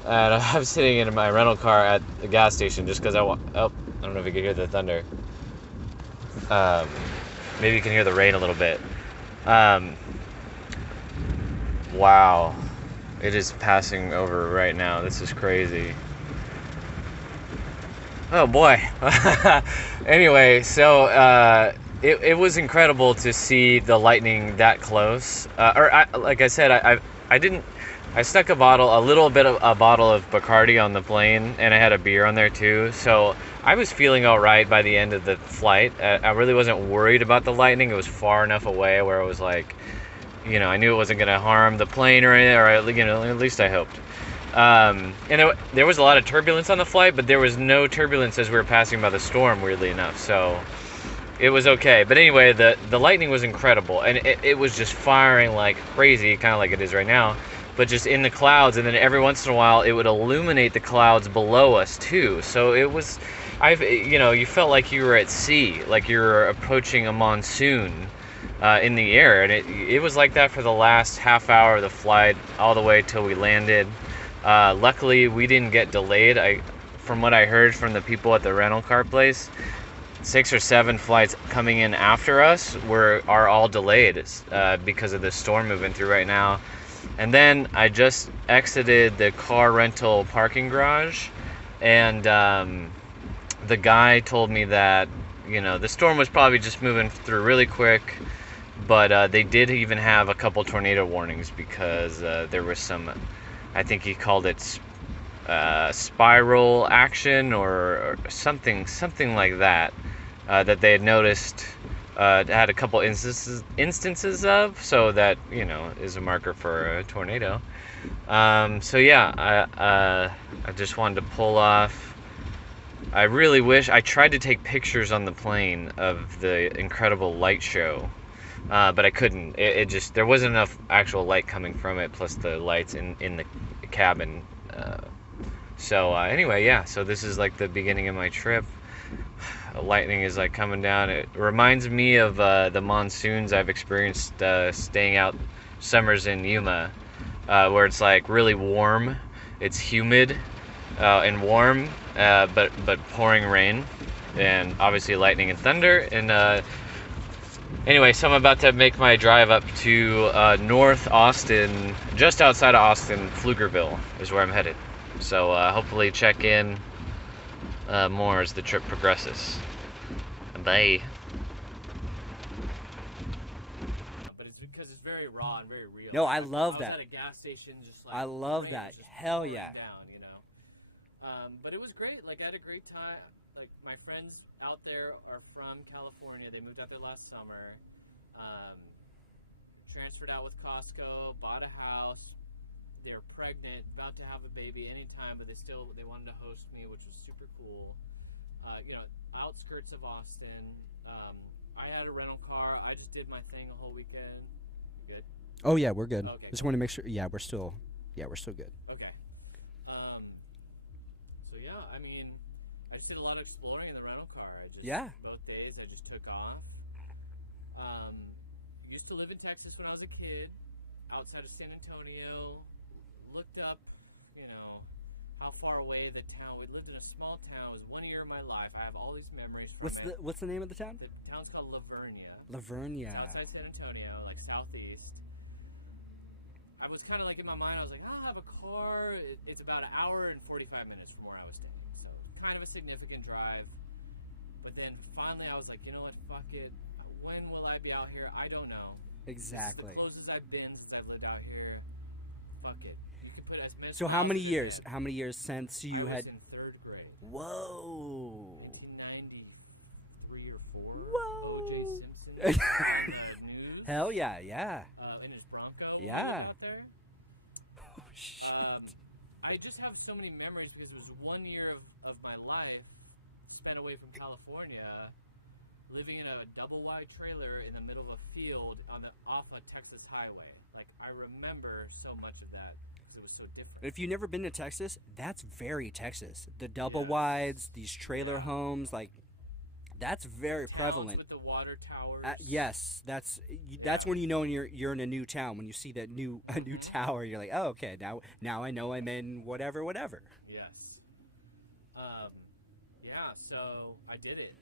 And I'm sitting in my rental car at the gas station just because I don't know if you can hear the thunder. Maybe you can hear the rain a little bit. Wow. It is passing over right now. This is crazy. Oh boy. Anyway, so it was incredible to see the lightning that close. Like I said, I stuck a little bit of a bottle of Bacardi on the plane, and I had a beer on there too. So I was feeling all right by the end of the flight. I really wasn't worried about the lightning. It was far enough away where it was like, I knew it wasn't going to harm the plane or anything, or at least I hoped. And there was a lot of turbulence on the flight, but there was no turbulence as we were passing by the storm, weirdly enough. So it was okay. But anyway, the lightning was incredible, and it was just firing like crazy, kind of like it is right now, but just in the clouds, and then every once in a while it would illuminate the clouds below us too. So it was, you felt like you were at sea, like you were approaching a monsoon in the air, and it was like that for the last half hour of the flight, all the way till we landed. Luckily, we didn't get delayed. From what I heard from the people at the rental car place, 6 or 7 flights coming in after us are all delayed because of the storm moving through right now. And then I just exited the car rental parking garage, and the guy told me that the storm was probably just moving through really quick, but they did even have a couple tornado warnings because there was some, I think he called it spiral action or something like that, that they had noticed, had a couple instances of, so that is a marker for a tornado. So yeah, I just wanted to pull off. I really wish I tried to take pictures on the plane of the incredible light show, but I couldn't. It just, there wasn't enough actual light coming from it, plus the lights in the cabin. So anyway, yeah. So this is like the beginning of my trip. Lightning is like coming down. It reminds me of the monsoons I've experienced staying out summers in Yuma, where it's like really warm, it's humid and warm, but pouring rain, and obviously lightning and thunder. And anyway, so I'm about to make my drive up to North Austin, just outside of Austin. Pflugerville is where I'm headed. So hopefully check in more as the trip progresses. Bye. But it's because it's very raw and very real. No, I love that. I was at a gas station, just like, I love that. Hell yeah. Down, but it was great. Like, I had a great time. Like, my friends out there are from California. They moved out there last summer. Transferred out with Costco, bought a house. They're pregnant, about to have a baby anytime, but they wanted to host me, which was super cool. Outskirts of Austin. I had a rental car. I just did my thing a whole weekend. Good? Oh yeah, we're good. Okay. Just want to make sure. Yeah, we're still good. Okay. So yeah, I mean, I just did a lot of exploring in the rental car. Both days I just took off. Used to live in Texas when I was a kid, outside of San Antonio. Looked up, how far away the town. We lived in a small town. It was 1 year of my life. I have all these memories from it. What's the name of the town? The town's called Lavernia. Lavernia. Outside San Antonio, like southeast. I was kind of like, in my mind, I was like, I'll have a car. It's about an hour and 45 minutes from where I was staying. So kind of a significant drive. But then finally I was like, you know what, fuck it. When will I be out here? I don't know. Exactly. This is the closest I've been since I've lived out here. Fuck it. Put as many. So how many years? How many years since you I had? was in third grade. Whoa. 1993 or 4. Whoa. O.J. Simpson. News. Hell yeah, yeah. In his Bronco. Yeah. Out there. Oh shit. I just have so many memories because it was 1 year of my life spent away from California, living in a double wide trailer in the middle of a field off a Texas highway. Like, I remember so much of that. It was so different. If you've never been to Texas, that's very Texas. The double wides, these trailer homes, like that's very prevalent. With the water towers. Yes, that's when you know you're in a new town. When you see that new tower, you're like, oh, okay, now I know I'm in whatever. Yes. Yeah. So I did it.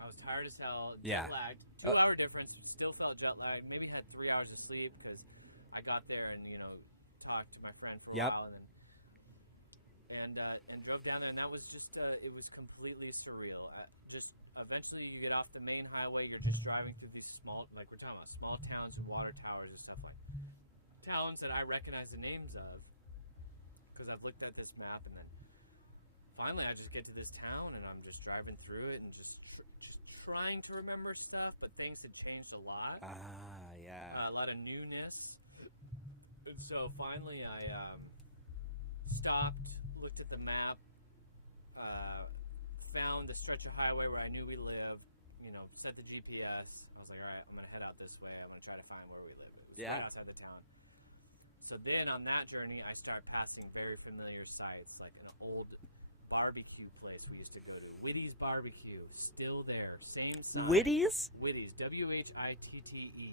I was tired as hell. Yeah. Jet lagged. 2 hour difference. Still felt jet lagged. Maybe had 3 hours of sleep because I got there and talked to my friend for a while and drove down there, and that was just it was completely surreal. Just eventually you get off the main highway, you're just driving through these small, like we're talking about small towns and water towers and stuff, like towns that I recognize the names of because I've looked at this map, and then finally I just get to this town and I'm just driving through it and just trying to remember stuff, but things had changed a lot. Yeah. A lot of newness. And so finally I stopped, looked at the map, found the stretch of highway where I knew we lived, set the GPS. I was like, all right, I'm going to head out this way. I'm going to try to find where we live. It was right outside the town. So then on that journey, I start passing very familiar sites, like an old barbecue place we used to go to. Whitty's Barbecue, still there, same sign. Whitty's? Whitty's, W-H-I-T-T-E.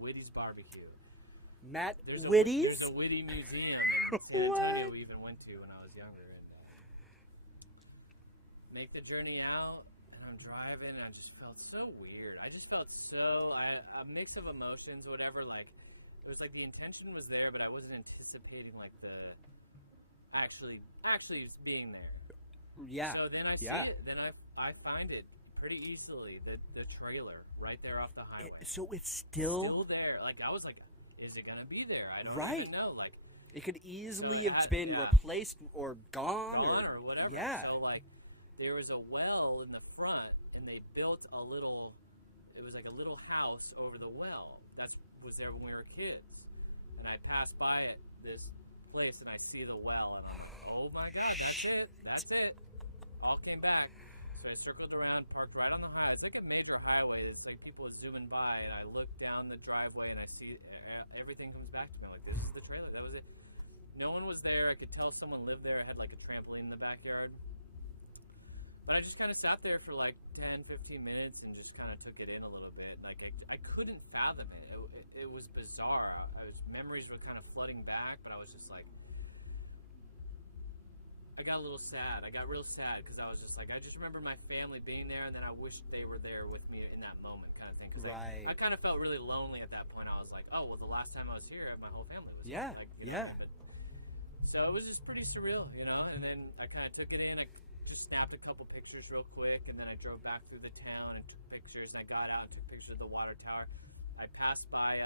Whitty's Barbecue. Matt, There's Whitty's? a Whitty museum in San Antonio we even went to when I was younger. And make the journey out, and I'm driving, and I just felt so weird. I just felt a mix of emotions, whatever. Like, it was like the intention was there, but I wasn't anticipating like the actually being there. Yeah. So then I see it. Then I find it pretty easily the trailer right there off the highway. So it's still there. Like I was like, is it gonna be there? I don't Right. even know. Like it could easily So it have had- been yeah. replaced or gone or whatever. Yeah. So like there was a well in the front, and they built a little. It was like a little house over the well. Was there when we were kids, and I passed by this place and I see the well, and I'm like, oh my god, that's it. All came back. So I circled around, parked right on the highway. It's like a major highway. It's like people zooming by, and I look down the driveway and I see everything comes back to me. I'm like, this is the trailer. That was it. No one was there. I could tell someone lived there. I had like a trampoline in the backyard. But I just kind of sat there for like 10, 15 minutes and just kind of took it in a little bit. Like I couldn't fathom it. It was bizarre. Memories were kind of flooding back, but I was just like, I got a little sad. I got real sad because I was just like, I just remember my family being there, and then I wished they were there with me in that moment, kind of thing. 'Cause Right. I kind of felt really lonely at that point. I was like, oh well, the last time I was here, my whole family was Yeah, here. Like, yeah. So it was just pretty surreal, you know. And then I kind of took it in. I just snapped a couple pictures real quick, and then I drove back through the town and took pictures. And I got out and took pictures of the water tower. I passed by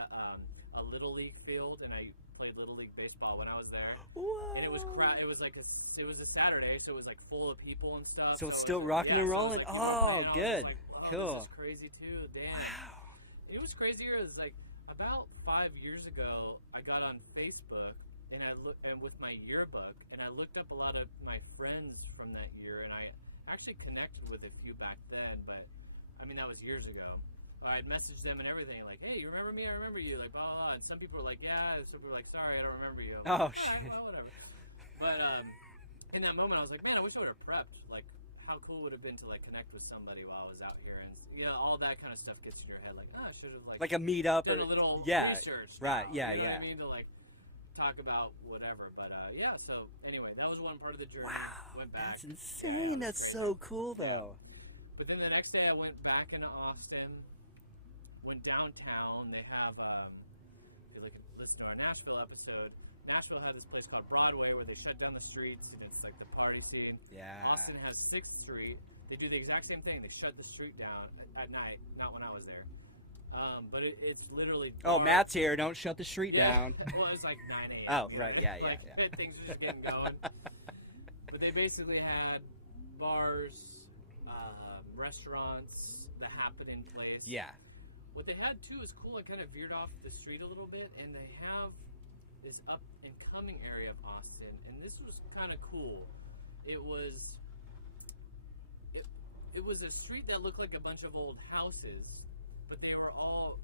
a little league field, and I played little league baseball when I was there. Whoa. And it was it was like it was a Saturday, so it was like full of people and stuff. So it's it still was, rocking and so it was rolling? like people Oh, playing. I was good. like, whoa, Cool. This is crazy too. Damn. Wow. It was crazier. It was like about 5 years ago. I got on Facebook and and with my yearbook, and I looked up a lot of my friends from that year, and I actually connected with a few back then. But I mean, that was years ago. I'd messaged them and everything, like, hey, you remember me? I remember you, like, blah, blah, blah. And some people were like, yeah, and some people were like, sorry, I don't remember you. Oh, like, shit. Right, well, whatever. But in that moment, I was like, man, I wish I would have prepped. Like, how cool would it have been to, like, connect with somebody while I was out here? And, you know, all that kind of stuff gets in your head. Like, I should have, like a meetup done or a little yeah, research. right, now, yeah, you know yeah. what I mean? To, like, talk about whatever. But, yeah, so, anyway, that was one part of the journey. Wow, Went back. that's insane. Yeah, That's crazy. so cool, though. But then the next day I went back into Austin, went downtown. They have, if you listen to our Nashville episode, Nashville had this place called Broadway where they shut down the streets and it's like the party scene. Yeah. Austin has 6th Street. They do the exact same thing. They shut the street down at night, not when I was there. But it's literally Oh, dark. Matt's here. Don't shut the street down. Well, it was like 9 a.m. Oh, you right, know? yeah, Like, yeah. things were just getting going. But they basically had bars, restaurants, the happening place. Yeah. What they had too is cool. I kind of veered off the street a little bit, and they have this up and coming area of Austin, and this was kind of cool. It was a street that looked like a bunch of old houses, but they were all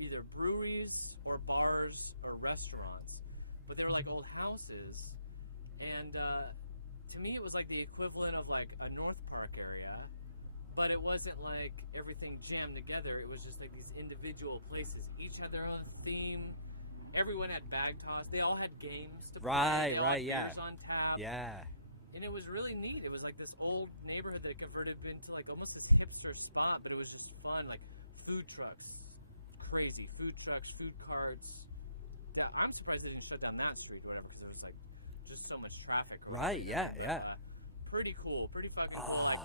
either breweries or bars or restaurants, but they were like old houses, and to me it was like the equivalent of like a North Park area, but it wasn't like everything jammed together. It was just like these individual places. Each had their own theme. Everyone had bag toss. They all had games to play. Right, They all right, had yeah. beers on tap. Yeah. And it was really neat. It was like this old neighborhood that converted into like almost this hipster spot, but it was just fun. Like food trucks, crazy food trucks, food carts. I'm surprised they didn't shut down that street or whatever, because there was like just so much traffic. Right, yeah, yeah. Pretty cool, pretty fucking cool. Like,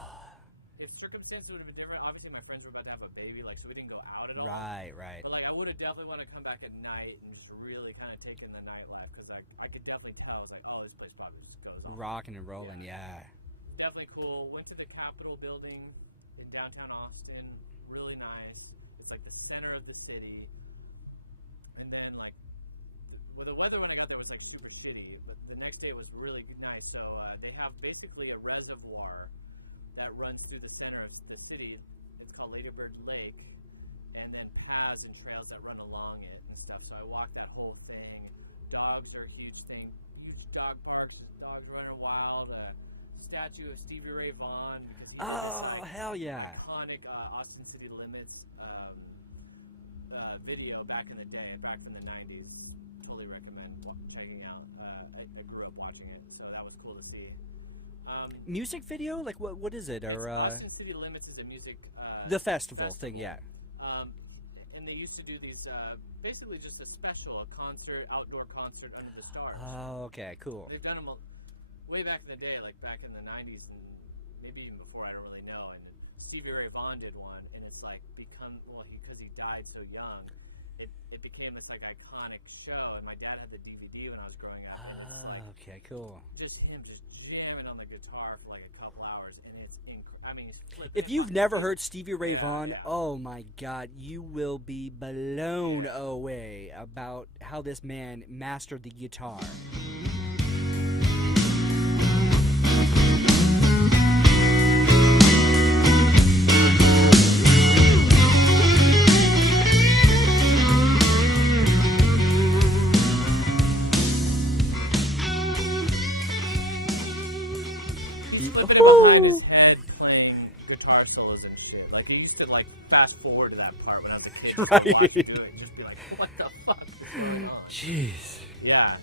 if circumstances would have been different, obviously my friends were about to have a baby, like, so we didn't go out at all. Right, right. But like, I would have definitely wanted to come back at night and just really kind of take in the nightlife, because I could definitely tell. I was like, oh, this place probably just goes on. Rocking and rolling, yeah. Definitely cool. Went to the Capitol building in downtown Austin. Really nice. It's like the center of the city. And then like, well, the weather when I got there was like super shitty, but the next day was really nice. So they have basically a reservoir that runs through the center of the city. It's called Ladybird Lake, and then paths and trails that run along it and stuff. So I walked that whole thing. Dogs are a huge thing. Huge dog parks, just dogs running wild. A statue of Stevie Ray Vaughan. 'Cause he did Oh, this, like, hell yeah. iconic Austin City Limits video back in the day, back from the 90s. Totally recommend checking out. I grew up watching it, so that was cool to see. Music video? Like, what is it? Or Austin City Limits is a music... the festival thing, yeah. And they used to do these, basically just a special, a concert, outdoor concert under the stars. Oh, okay, cool. They've done them way back in the day, like back in the 90s and maybe even before, I don't really know. And Stevie Stevie Ray Vaughan did one, and it's like because he died so young, it became this like iconic show. And my dad had the DVD when I was growing up. And it's like, Okay, cool. just him just jamming on the guitar for like a couple hours, and it's I mean, he's flipping. If you've never heard Stevie Ray Vaughan, oh my God, you will be blown away about how this man mastered the guitar. Flipping it behind his head, playing guitar solos and shit. Like he used to like fast forward to that part when I was a kid, Right. watch him do it, and just be like, "What the fuck is going on?" Jeez. Yeah,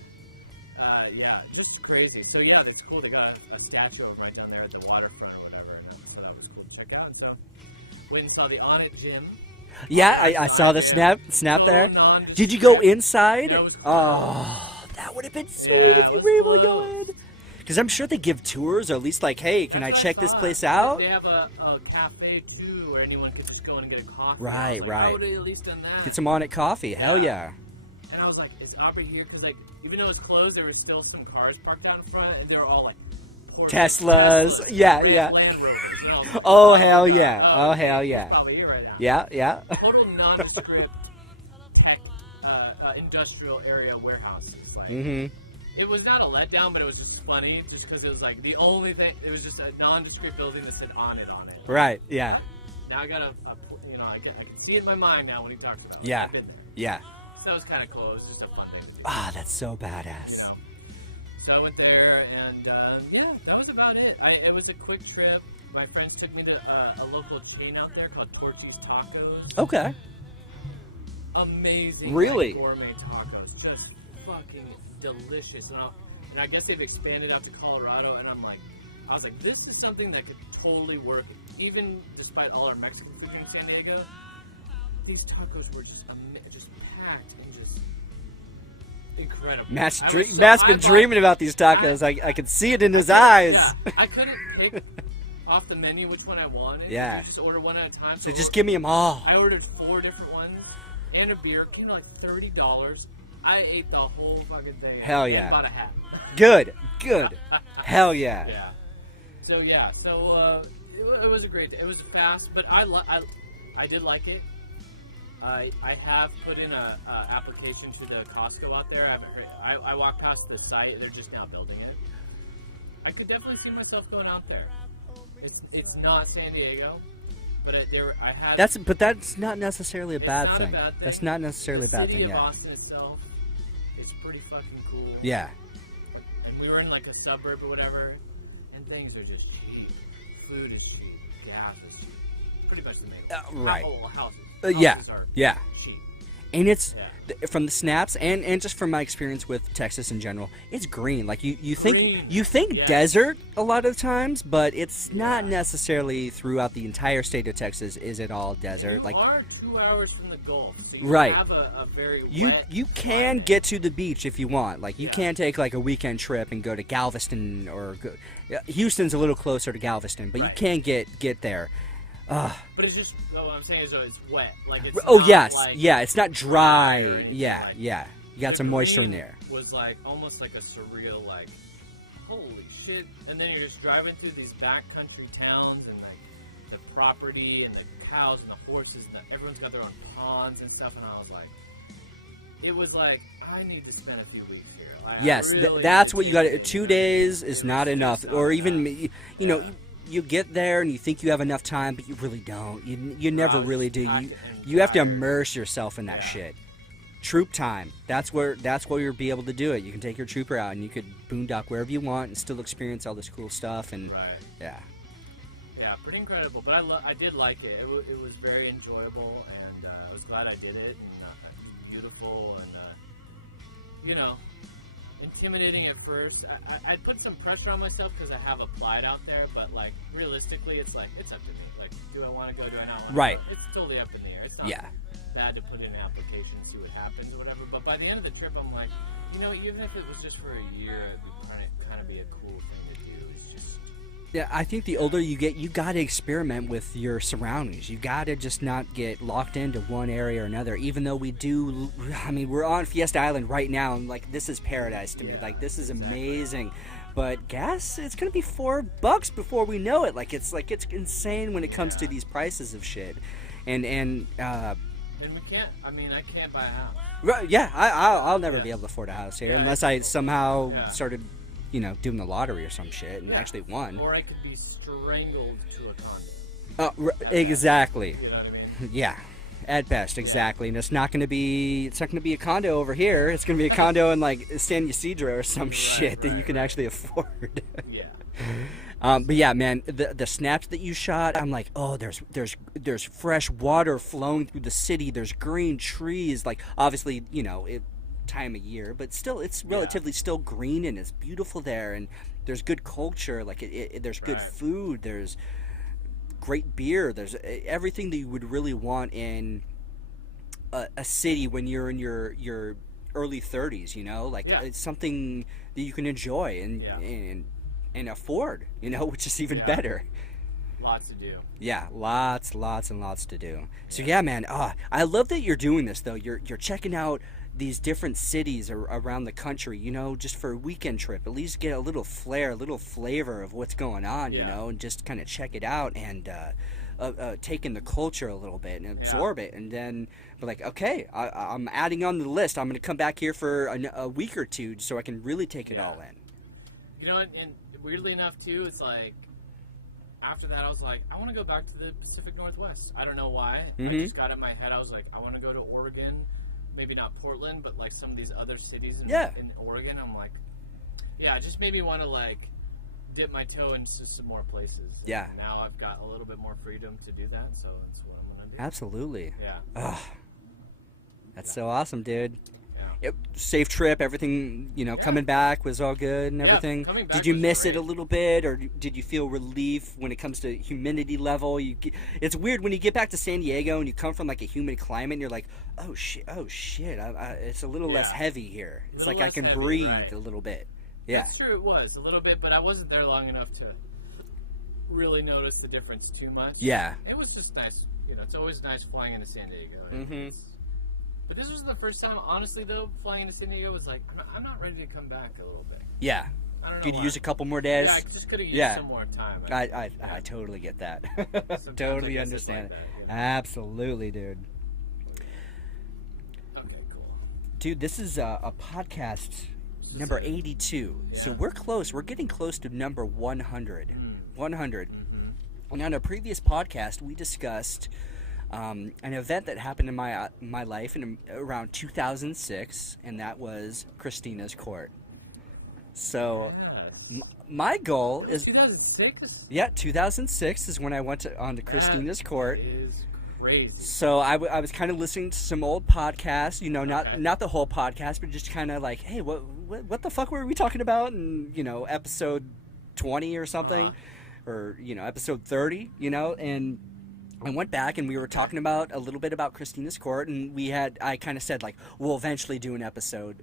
just crazy. So yeah, it's cool. They got a statue right down there at the waterfront or whatever. So that was cool to check out. So went and saw the On It gym. Yeah, I saw the snap there. Did you go inside? That was cool. Oh, that would have been sweet if you it were able was to go in. Because I'm sure they give tours, or at least like, hey, can I check this place out? They have a cafe too, where anyone could just go and get a coffee. Right, like, right. I would have at least done that. Get some On It coffee. Hell yeah. And I was like, is Aubrey here? Because like, even though it's closed, there were still some cars parked out in front, and they were all like Teslas. Yeah. Land Rovers. Oh, hell yeah. Oh, hell yeah. Probably here right now. Yeah. Total nondescript tech industrial area warehouse. It's like, Mm-hmm. it was not a letdown, but it was just funny, just because it was like the only thing. It was just a nondescript building that said on it. Right, yeah. Now I got I can see it in my mind now when he talks about it. Yeah. Yeah. So that was kind of cool. It was just a fun thing to do. Ah, that's so badass. So I went there, and yeah, that was about it. It was a quick trip. My friends took me to a local chain out there called Torchy's Tacos. Okay. Amazing. Really? Like, gourmet tacos. Just fucking delicious. And I guess they've expanded out to Colorado, and I was like, this is something that could totally work, even despite all our Mexican food in San Diego. These tacos were just packed and just incredible. Matt's been dreaming about these tacos. I could see it in his eyes. Yeah, I couldn't pick off the menu which one I wanted. Yeah. I just order one at a time. So just give me them all. I ordered 4 different ones and a beer. Came to like $30. I ate the whole fucking thing. Hell yeah. And bought a hat. Good. Hell yeah. Yeah. So it was a great day. It was fast, but I did like it. I have put in a application to the Costco out there. I walked past the site. They're just now building it. I could definitely see myself going out there. It's not San Diego, but I had. That's not necessarily a bad thing. That's not necessarily a bad thing. The city Yeah. of Austin itself is pretty fucking cool. Yeah. And we were in like a suburb or whatever, and things are just cheap. Food is cheap. Gas is cheap. Pretty much the main. Right. Houses. Yeah. Houses are Yeah. cheap. And it's from the snaps and just from my experience with Texas in general, it's green. Like you think desert a lot of times, but it's not necessarily throughout the entire state of Texas. Is it all desert? You are 2 hours from the Gulf, so you right. have a very wet you can climate. get to the beach if you want. Like you can take like a weekend trip and go to Galveston or Houston's a little closer to Galveston, but you can get there. But it's just what I'm saying is it's wet. Like it's it's not dry. Yeah. You got some moisture in there. Was like almost like a surreal like, holy shit! And then you're just driving through these backcountry towns and like the property and the cows and the horses and everyone's got their own ponds and stuff. And I was like, it was like I need to spend a few weeks here. Yes, that's what you got. 2 days is not enough, or even You get there and you think you have enough time, but you really don't. You never really do. You have to immerse yourself in that shit. Troop time. That's where you'll be able to do it. You can take your trooper out and you could boondock wherever you want and still experience all this cool stuff. And yeah, pretty incredible. But I did like it. It was very enjoyable, and I was glad I did it. And beautiful, and intimidating at first. I put some pressure on myself because I have applied out there, but like realistically, it's up to me. Like, do I want to go? Do I not want to right. go? It's totally up in the air. It's not bad to put in an application and see what happens or whatever. But by the end of the trip, I'm like, even if it was just for a year, it would kind of be a cool thing to do. It's just Yeah, I think the older you get, you got to experiment with your surroundings. You got to just not get locked into one area or another. Even though we do, I mean, we're on Fiesta Island right now, and like this is paradise to me. Like this is amazing. But gas, it's gonna be $4 before we know it. Like it's insane when it comes to these prices of shit. And And we can't. I mean, I can't buy a house. right, yeah, I'll never be able to afford a house here Yeah, unless I somehow Yeah. started, doing the lottery or some shit and actually won. Or I could be strangled to a condo. Exactly. You know what I mean? Yeah, at best, exactly. And it's not gonna be a condo over here. It's gonna be a condo in like San Ysidro or some shit that you can actually afford. Yeah. But yeah, man, the snaps that you shot, I'm like, oh, there's fresh water flowing through the city. There's green trees. Like obviously, time of year, but still, it's relatively still green and it's beautiful there. And there's good culture. Like there's good food. There's great beer. There's everything that you would really want in a city when you're in your early 30s. Like it's something that you can enjoy and afford. Which is even better. Lots to do. Yeah, lots and lots to do. So yeah, man. I love that you're doing this though. You're checking out these different cities around the country, just for a weekend trip. At least get a little flair, a little flavor of what's going on, and just kind of check it out and take in the culture a little bit and absorb it. And then be like, okay, I'm adding on the list. I'm going to come back here for a week or two so I can really take it all in. And weirdly enough, too, it's like, after that, I was like, I want to go back to the Pacific Northwest. I don't know why. I just got in my head. I was like, I want to go to Oregon. Maybe not Portland, but like some of these other cities in Oregon. I'm like, yeah, it just made me want to like dip my toe into some more places. Yeah. And now I've got a little bit more freedom to do that, so that's what I'm going to do. Absolutely. Yeah. That's so awesome, dude. Yeah. Safe trip, everything, coming back was all good and everything. Coming back did you was miss great. it a little bit, or did you feel relief when it comes to humidity level? It's weird when you get back to San Diego and you come from like a humid climate and you're like, oh shit, it's a little less heavy here. It's like I can breathe a little bit. Yeah. That's true, it was a little bit, but I wasn't there long enough to really notice the difference too much. Yeah. It was just nice. It's always nice flying into San Diego. Right? But this was the first time, honestly, though, flying into San Diego was like, I'm not ready to come back a little bit. Yeah. I don't know Could you why. use a couple more days? Yeah, I just could have used some more time. I totally get that. Totally understand it. Like that, Absolutely, dude. Okay, cool. Dude, this is a podcast number 82. So we're close. We're getting close to number 100. 100. And on a previous podcast, we discussed an event that happened in my life in around 2006, and that was Christina's Court. So my goal is 2006. Yeah, 2006 is when I went on to Christina's Court. Is crazy. So I was kind of listening to some old podcasts, not the whole podcast, but just kind of like, hey, what the fuck were we talking about? And episode 20 or something, or episode 30, and I went back and we were talking about a little bit about Christina's Court, and I kind of said like, we'll eventually do an episode,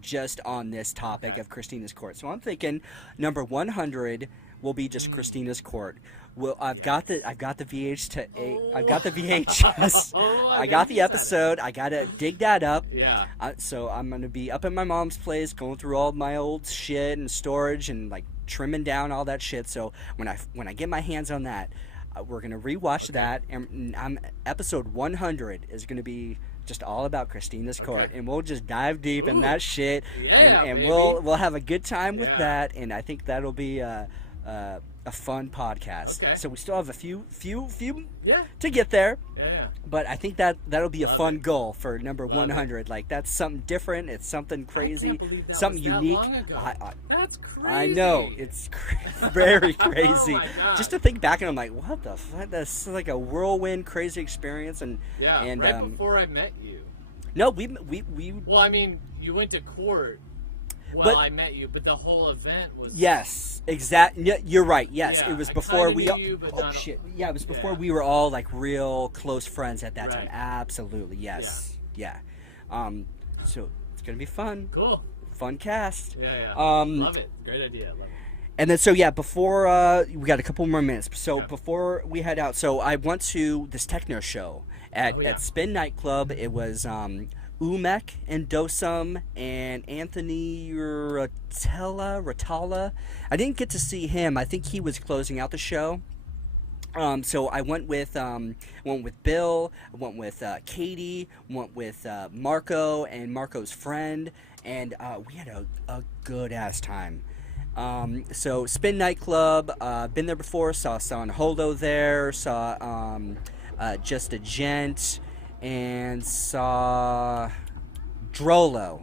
just on this topic of Christina's Court. So I'm thinking number 100 will be just Christina's Court. Well, I've got the VHS. I've got the VHS. I got the episode. I gotta dig that up. Yeah. So I'm gonna be up at my mom's place, going through all my old shit and storage and like trimming down all that shit. So when I get my hands on that, we're gonna rewatch that, and episode 100 is gonna be just all about Christina's Court, and we'll just dive deep in that shit, and we'll have a good time with that, and I think that'll be a fun podcast. Okay. So we still have a few to get there. Yeah. But I think that'll be a fun goal for number 100. Like that's something different. It's something crazy, I can't believe that something was that unique. long ago. That's crazy. I know it's very crazy. Oh my God. Just to think back, and I'm like, what the fuck? That's like a whirlwind, crazy experience. And right before I met you. No, we. Well, I mean, you went to court. Well, I met you, but the whole event was. Yes, exactly. You're right. Yes, Yeah, it was I before kinda we. knew you, but Oh not- shit! Yeah, it was before Yeah. we were all like real close friends at that time. Right. Absolutely. Yes. Yeah. So it's gonna be fun. Cool. Fun cast. Yeah. Um, Love it. Great idea. Love it. And then, so yeah, before we got a couple more minutes. So before we head out, so I went to this techno show at Spin Nightclub. It was Umek and Dosum and Anthony Ratala. I didn't get to see him. I think he was closing out the show. So I went with Bill, I went with Katie, went with Marco and Marco's friend, and we had a good ass time. So Spin Nightclub, been there before, saw San Holdo there, saw Just a Gent, and saw Drolo,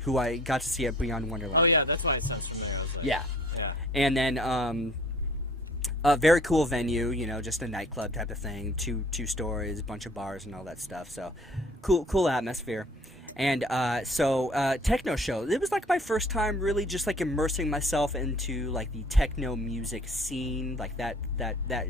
who I got to see at Beyond Wonderland. Oh yeah, that's why it sounds familiar. I was like, Yeah. Yeah. And then a very cool venue, just a nightclub type of thing, two stories, a bunch of bars and all that stuff. So cool atmosphere. And so techno show. It was like my first time really just like immersing myself into like the techno music scene, like that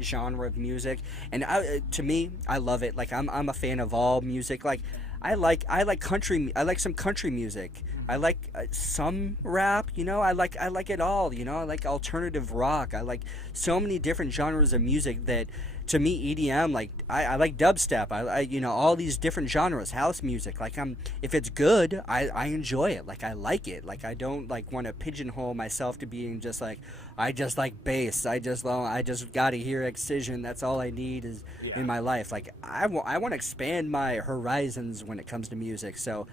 genre of music. And to me, I love it. Like I'm a fan of all music. Like I like country. I like some country music. I like some rap. I like it all. I like alternative rock. I like so many different genres of music that, to me, EDM. Like I like dubstep. I all these different genres. House music. Like if it's good, I enjoy it. Like I like it. Like I don't like want to pigeonhole myself to being just like I just like bass. I just got to hear Excision. That's all I need is in my life. Like I want to expand my horizons when it comes to music. So.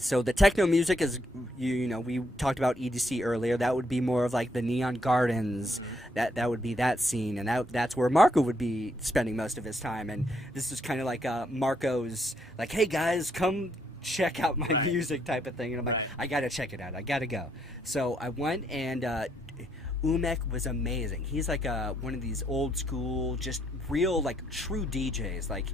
So the techno music is, we talked about EDC earlier. That would be more of like the Neon Gardens. That would be that scene, and that's where Marco would be spending most of his time. And this is kind of like Marco's like, hey guys, come check out my music type of thing. And I'm like, I gotta check it out. I gotta go. So I went, and Umek was amazing. He's like one of these old school, just real like true DJs, like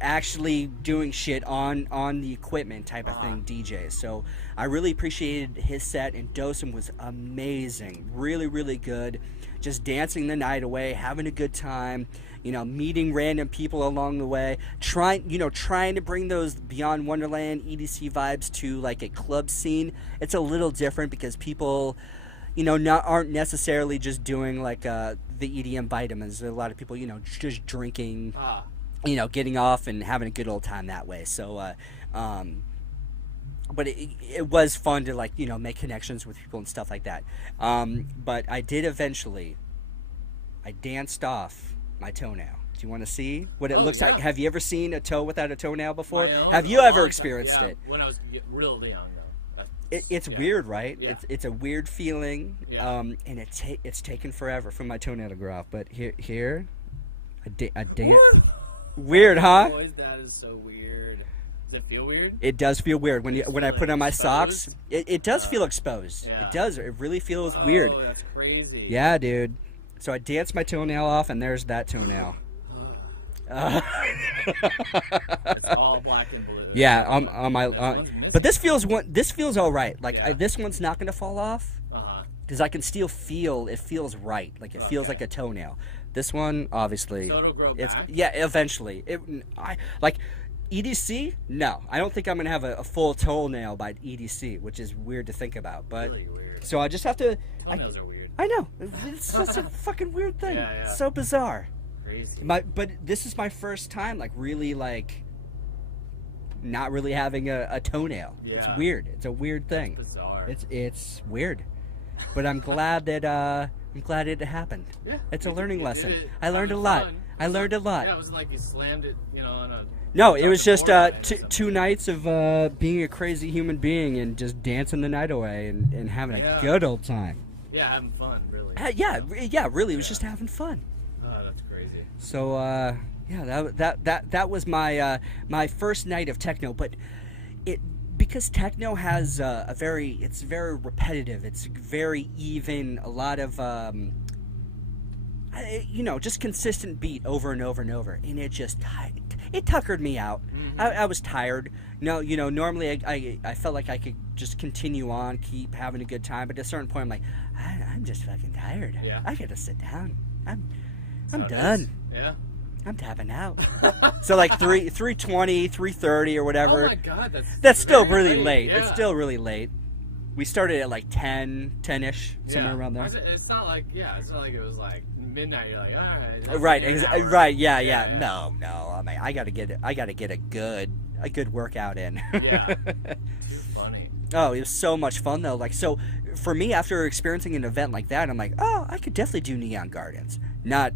actually doing shit on the equipment type of thing, DJs. So I really appreciated his set, and Dosum was amazing, really, really good. Just dancing the night away, having a good time, meeting random people along the way, trying to bring those Beyond Wonderland EDC vibes to like a club scene. It's a little different because people aren't necessarily just doing like the EDM vitamins. There are a lot of people just drinking, getting off and having a good old time that way. So, but it was fun to like, make connections with people and stuff like that. But I did eventually, I danced off my toenail. Do you want to see what it looks like? Have you ever seen a toe without a toenail before? Have you ever experienced it? When I was real young, though. It's weird, right? Yeah. It's a weird feeling, Yeah. and it's taken forever for my toenail to grow off. But here, I dance. Weird, huh? Boys, that is so weird. Does it feel weird? It does feel weird when I put on my socks. It does feel exposed. Yeah. It does. It really feels weird. Oh, that's crazy. Yeah, dude. So I danced my toenail off, and there's that toenail. It's all black and blue. Yeah, on my. But this feels all right. Like this one's not gonna fall off because I can still feel it feels right. Like it feels like a toenail. This one, obviously, So it'll grow it's back? eventually. EDC. No, I don't think I'm gonna have a full toenail by EDC, which is weird to think about. But Really weird. so I just have to. Toenails are weird. I know it's just a fucking weird thing. Yeah, yeah. So bizarre. Crazy. But this is my first time, like really like. Not really having a toenail. Yeah. It's weird. It's a weird thing. That's bizarre. It's weird, but I'm glad that it happened. Yeah, It's a learning lesson. did it. I learned a Having lot. fun. I learned a lot. Yeah, it wasn't like you slammed it, on a... No, it was just board or two nights of being a crazy human being and just dancing the night away and having a good old time. Yeah, having fun, really. Yeah, really, it was just having fun. Oh, that's crazy. So yeah, that was my my first night of techno, but because techno has it's very repetitive. It's very even. A lot of just consistent beat over and over and over, and it tuckered me out. Mm-hmm. I was tired. No, normally I felt like I could just continue on, keep having a good time, but at a certain point I'm like, I'm just fucking tired. Yeah. I gotta sit down. I'm So it done. is. Yeah. I'm tapping out. So like 3:20, 3:30 or whatever. Oh my god, That's still very really late. Yeah. It's still really late. We started at like 10-ish, somewhere around there. It's not like it was like midnight. You're like, all right. Right. Yeah. No. I mean, I gotta get a good workout in. Yeah. Too funny. Oh, it was so much fun though. Like, so for me, after experiencing an event like that, I'm like, oh, I could definitely do Neon Gardens. Not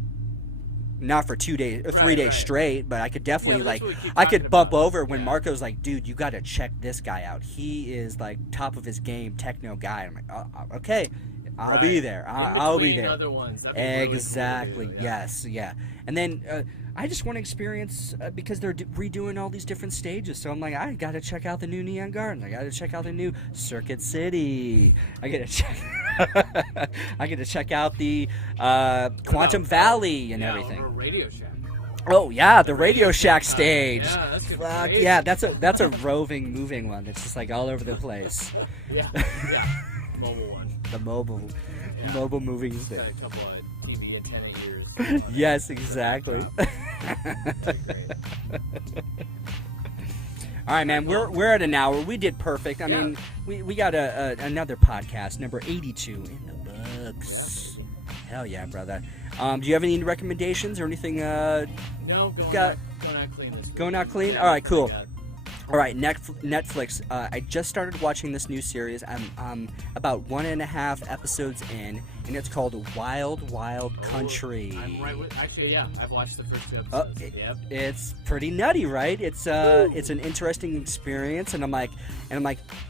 for 2 days or 3 days straight, but I could definitely I could bump over when Marco's like, dude, you got to check this guy out. He is like top of his game, techno guy. I'm like, oh, okay, I'll be there. I'll be there. Other ones, exactly. Really cool, Yes. Yeah. And then I just want to experience because they're redoing all these different stages. So I'm like, I got to check out the new Neon Garden. I got to check out the new Circuit City. I got to check. I get to check out the Quantum Valley and everything. Or Radio Shack. Oh yeah, the Radio Shack stage. Yeah, that's good. Fuck yeah, that's a roving, moving one. It's just like all over the place. yeah, mobile one. The mobile moving stage. Got a couple of TV antenna ears. Yes, exactly. All right, man. We're at an hour. We did perfect. I mean, we got another podcast, number 82 in the books. Yeah. Hell yeah, brother. Do you have any recommendations or anything? No, going out clean this week. Going out clean. All right, cool. All right, Netflix. I just started watching this new series. I'm about 1.5 episodes in, and it's called Wild Wild Country. I'm right with. Actually, yeah, I've watched the first 2 episodes. Yep. It's pretty nutty, right? It's an interesting experience, and I'm like,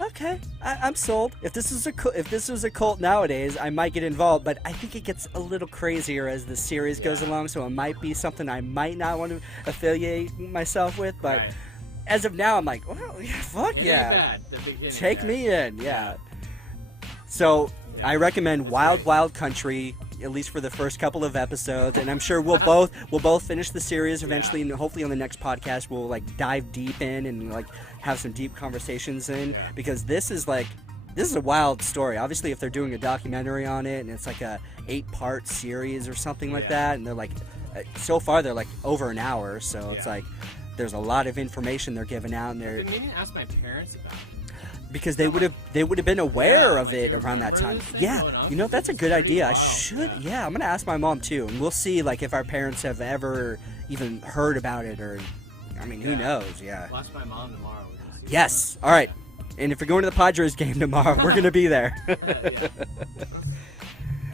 okay, I'm sold. If this was a cult nowadays, I might get involved, but I think it gets a little crazier as the series goes along, so it might be something I might not want to affiliate myself with, but. Right. As of now, I'm like, well, fuck yeah. Take me in, yeah. So, I recommend Wild Wild Country, at least for the first couple of episodes, and I'm sure we'll both finish the series eventually, and hopefully on the next podcast we'll like dive deep in and like have some deep conversations in, because this is a wild story. Obviously, if they're doing a documentary on it and it's like a 8-part series or something like that, and they're like, so far they're like over an hour, so it's like. There's a lot of information they're giving out, and they're. I've been meaning to ask my parents about it. Because they would have been aware of it around that time. Yeah, you know, that's a good idea. I should. Yeah, I'm gonna ask my mom too, and we'll see like if our parents have ever even heard about it, or I mean, who knows? Yeah. We'll ask my mom tomorrow. Yes. All right. And if you're going to the Padres game tomorrow, we're gonna be there.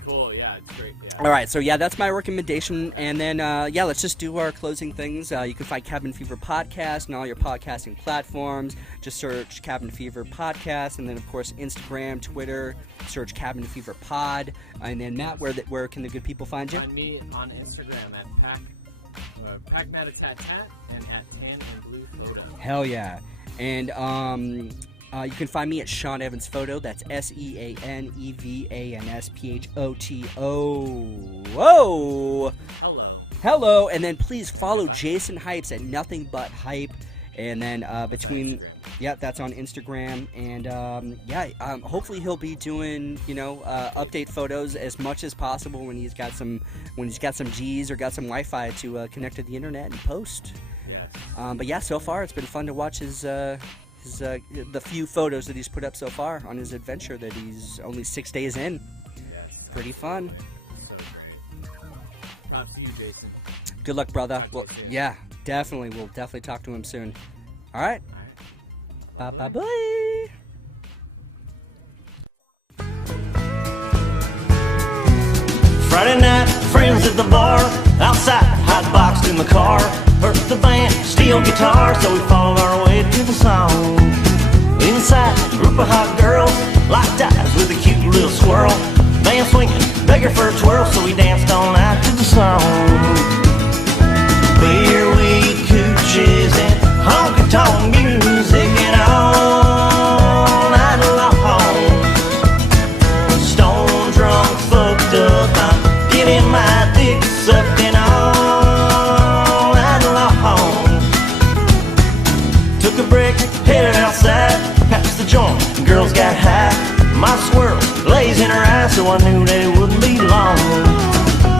Cool. Yeah, it's great. Yeah. All right, so yeah, that's my recommendation, and then let's just do our closing things. You can find Cabin Fever Podcast on all your podcasting platforms. Just search Cabin Fever Podcast, and then of course Instagram, Twitter. Search Cabin Fever Pod, and then Matt, where can the good people find you? Find me on Instagram at PackMataTat and at Tan and Blue Photo. Hell yeah, and you can find me at Sean Evans Photo. That's SeanEvansphoto. Whoa! Hello. And then please follow Jason Hypes at Nothing But Hype. And then that's on Instagram. And hopefully he'll be doing update photos as much as possible when he's got some G's or got some Wi-Fi to connect to the internet and post. Yes. But yeah, so far it's been fun to watch the few photos that he's put up so far on his adventure that he's only 6 days in. Yes. Pretty fun. So great. Props to you, Jason. Good luck, brother. Well, yeah, definitely. We'll definitely talk to him soon. All right. Bye-bye. Friday night, friends at the bar, outside, hot boxed in the car. Heard the band, steel guitar, so we followed our way to the song. Inside, group of hot girls, locked eyes with a cute little squirrel. Band swinging, begging for a twirl, so we danced all night to the song. Beer, weed, cooches, and honky-tonk music, and all night long. Stone drunk, fucked up, I'm getting my dick sucked in all night long. Took a break, headed outside, past the joint, girls got high. My swirl lays in her eyes, so I knew that it wouldn't be long.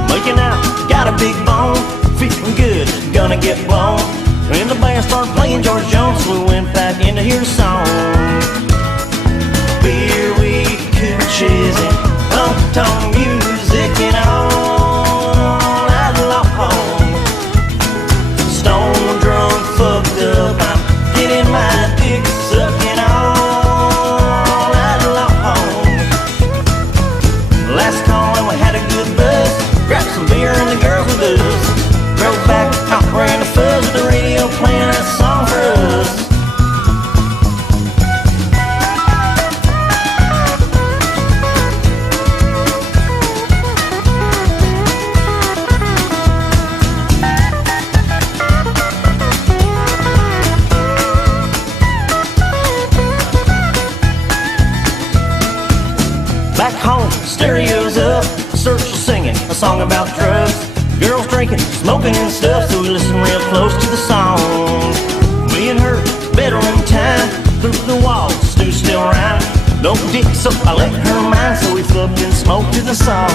Making out, got a big bone, feeling good, gonna get blown. And the band started playing George Jones, so we went back in to hear the song. Beer, we beaches and honky-tonk music and all night long. Stone drunk, fucked up, I'm getting my dick sucking all night long. Last call and we had a good buzz. Grabbed some beer and the girls with us. Drove back, out ran the fuzz with the radio playing that song for us. Back home, stereo's up, Search singing a song about drugs. Girls drinking, smoking and stuff, so we listen real close to the song. Me and her, better in time, through the walls, Stu still around. No dick, so I let her mind, so we fucked and smoked to the song.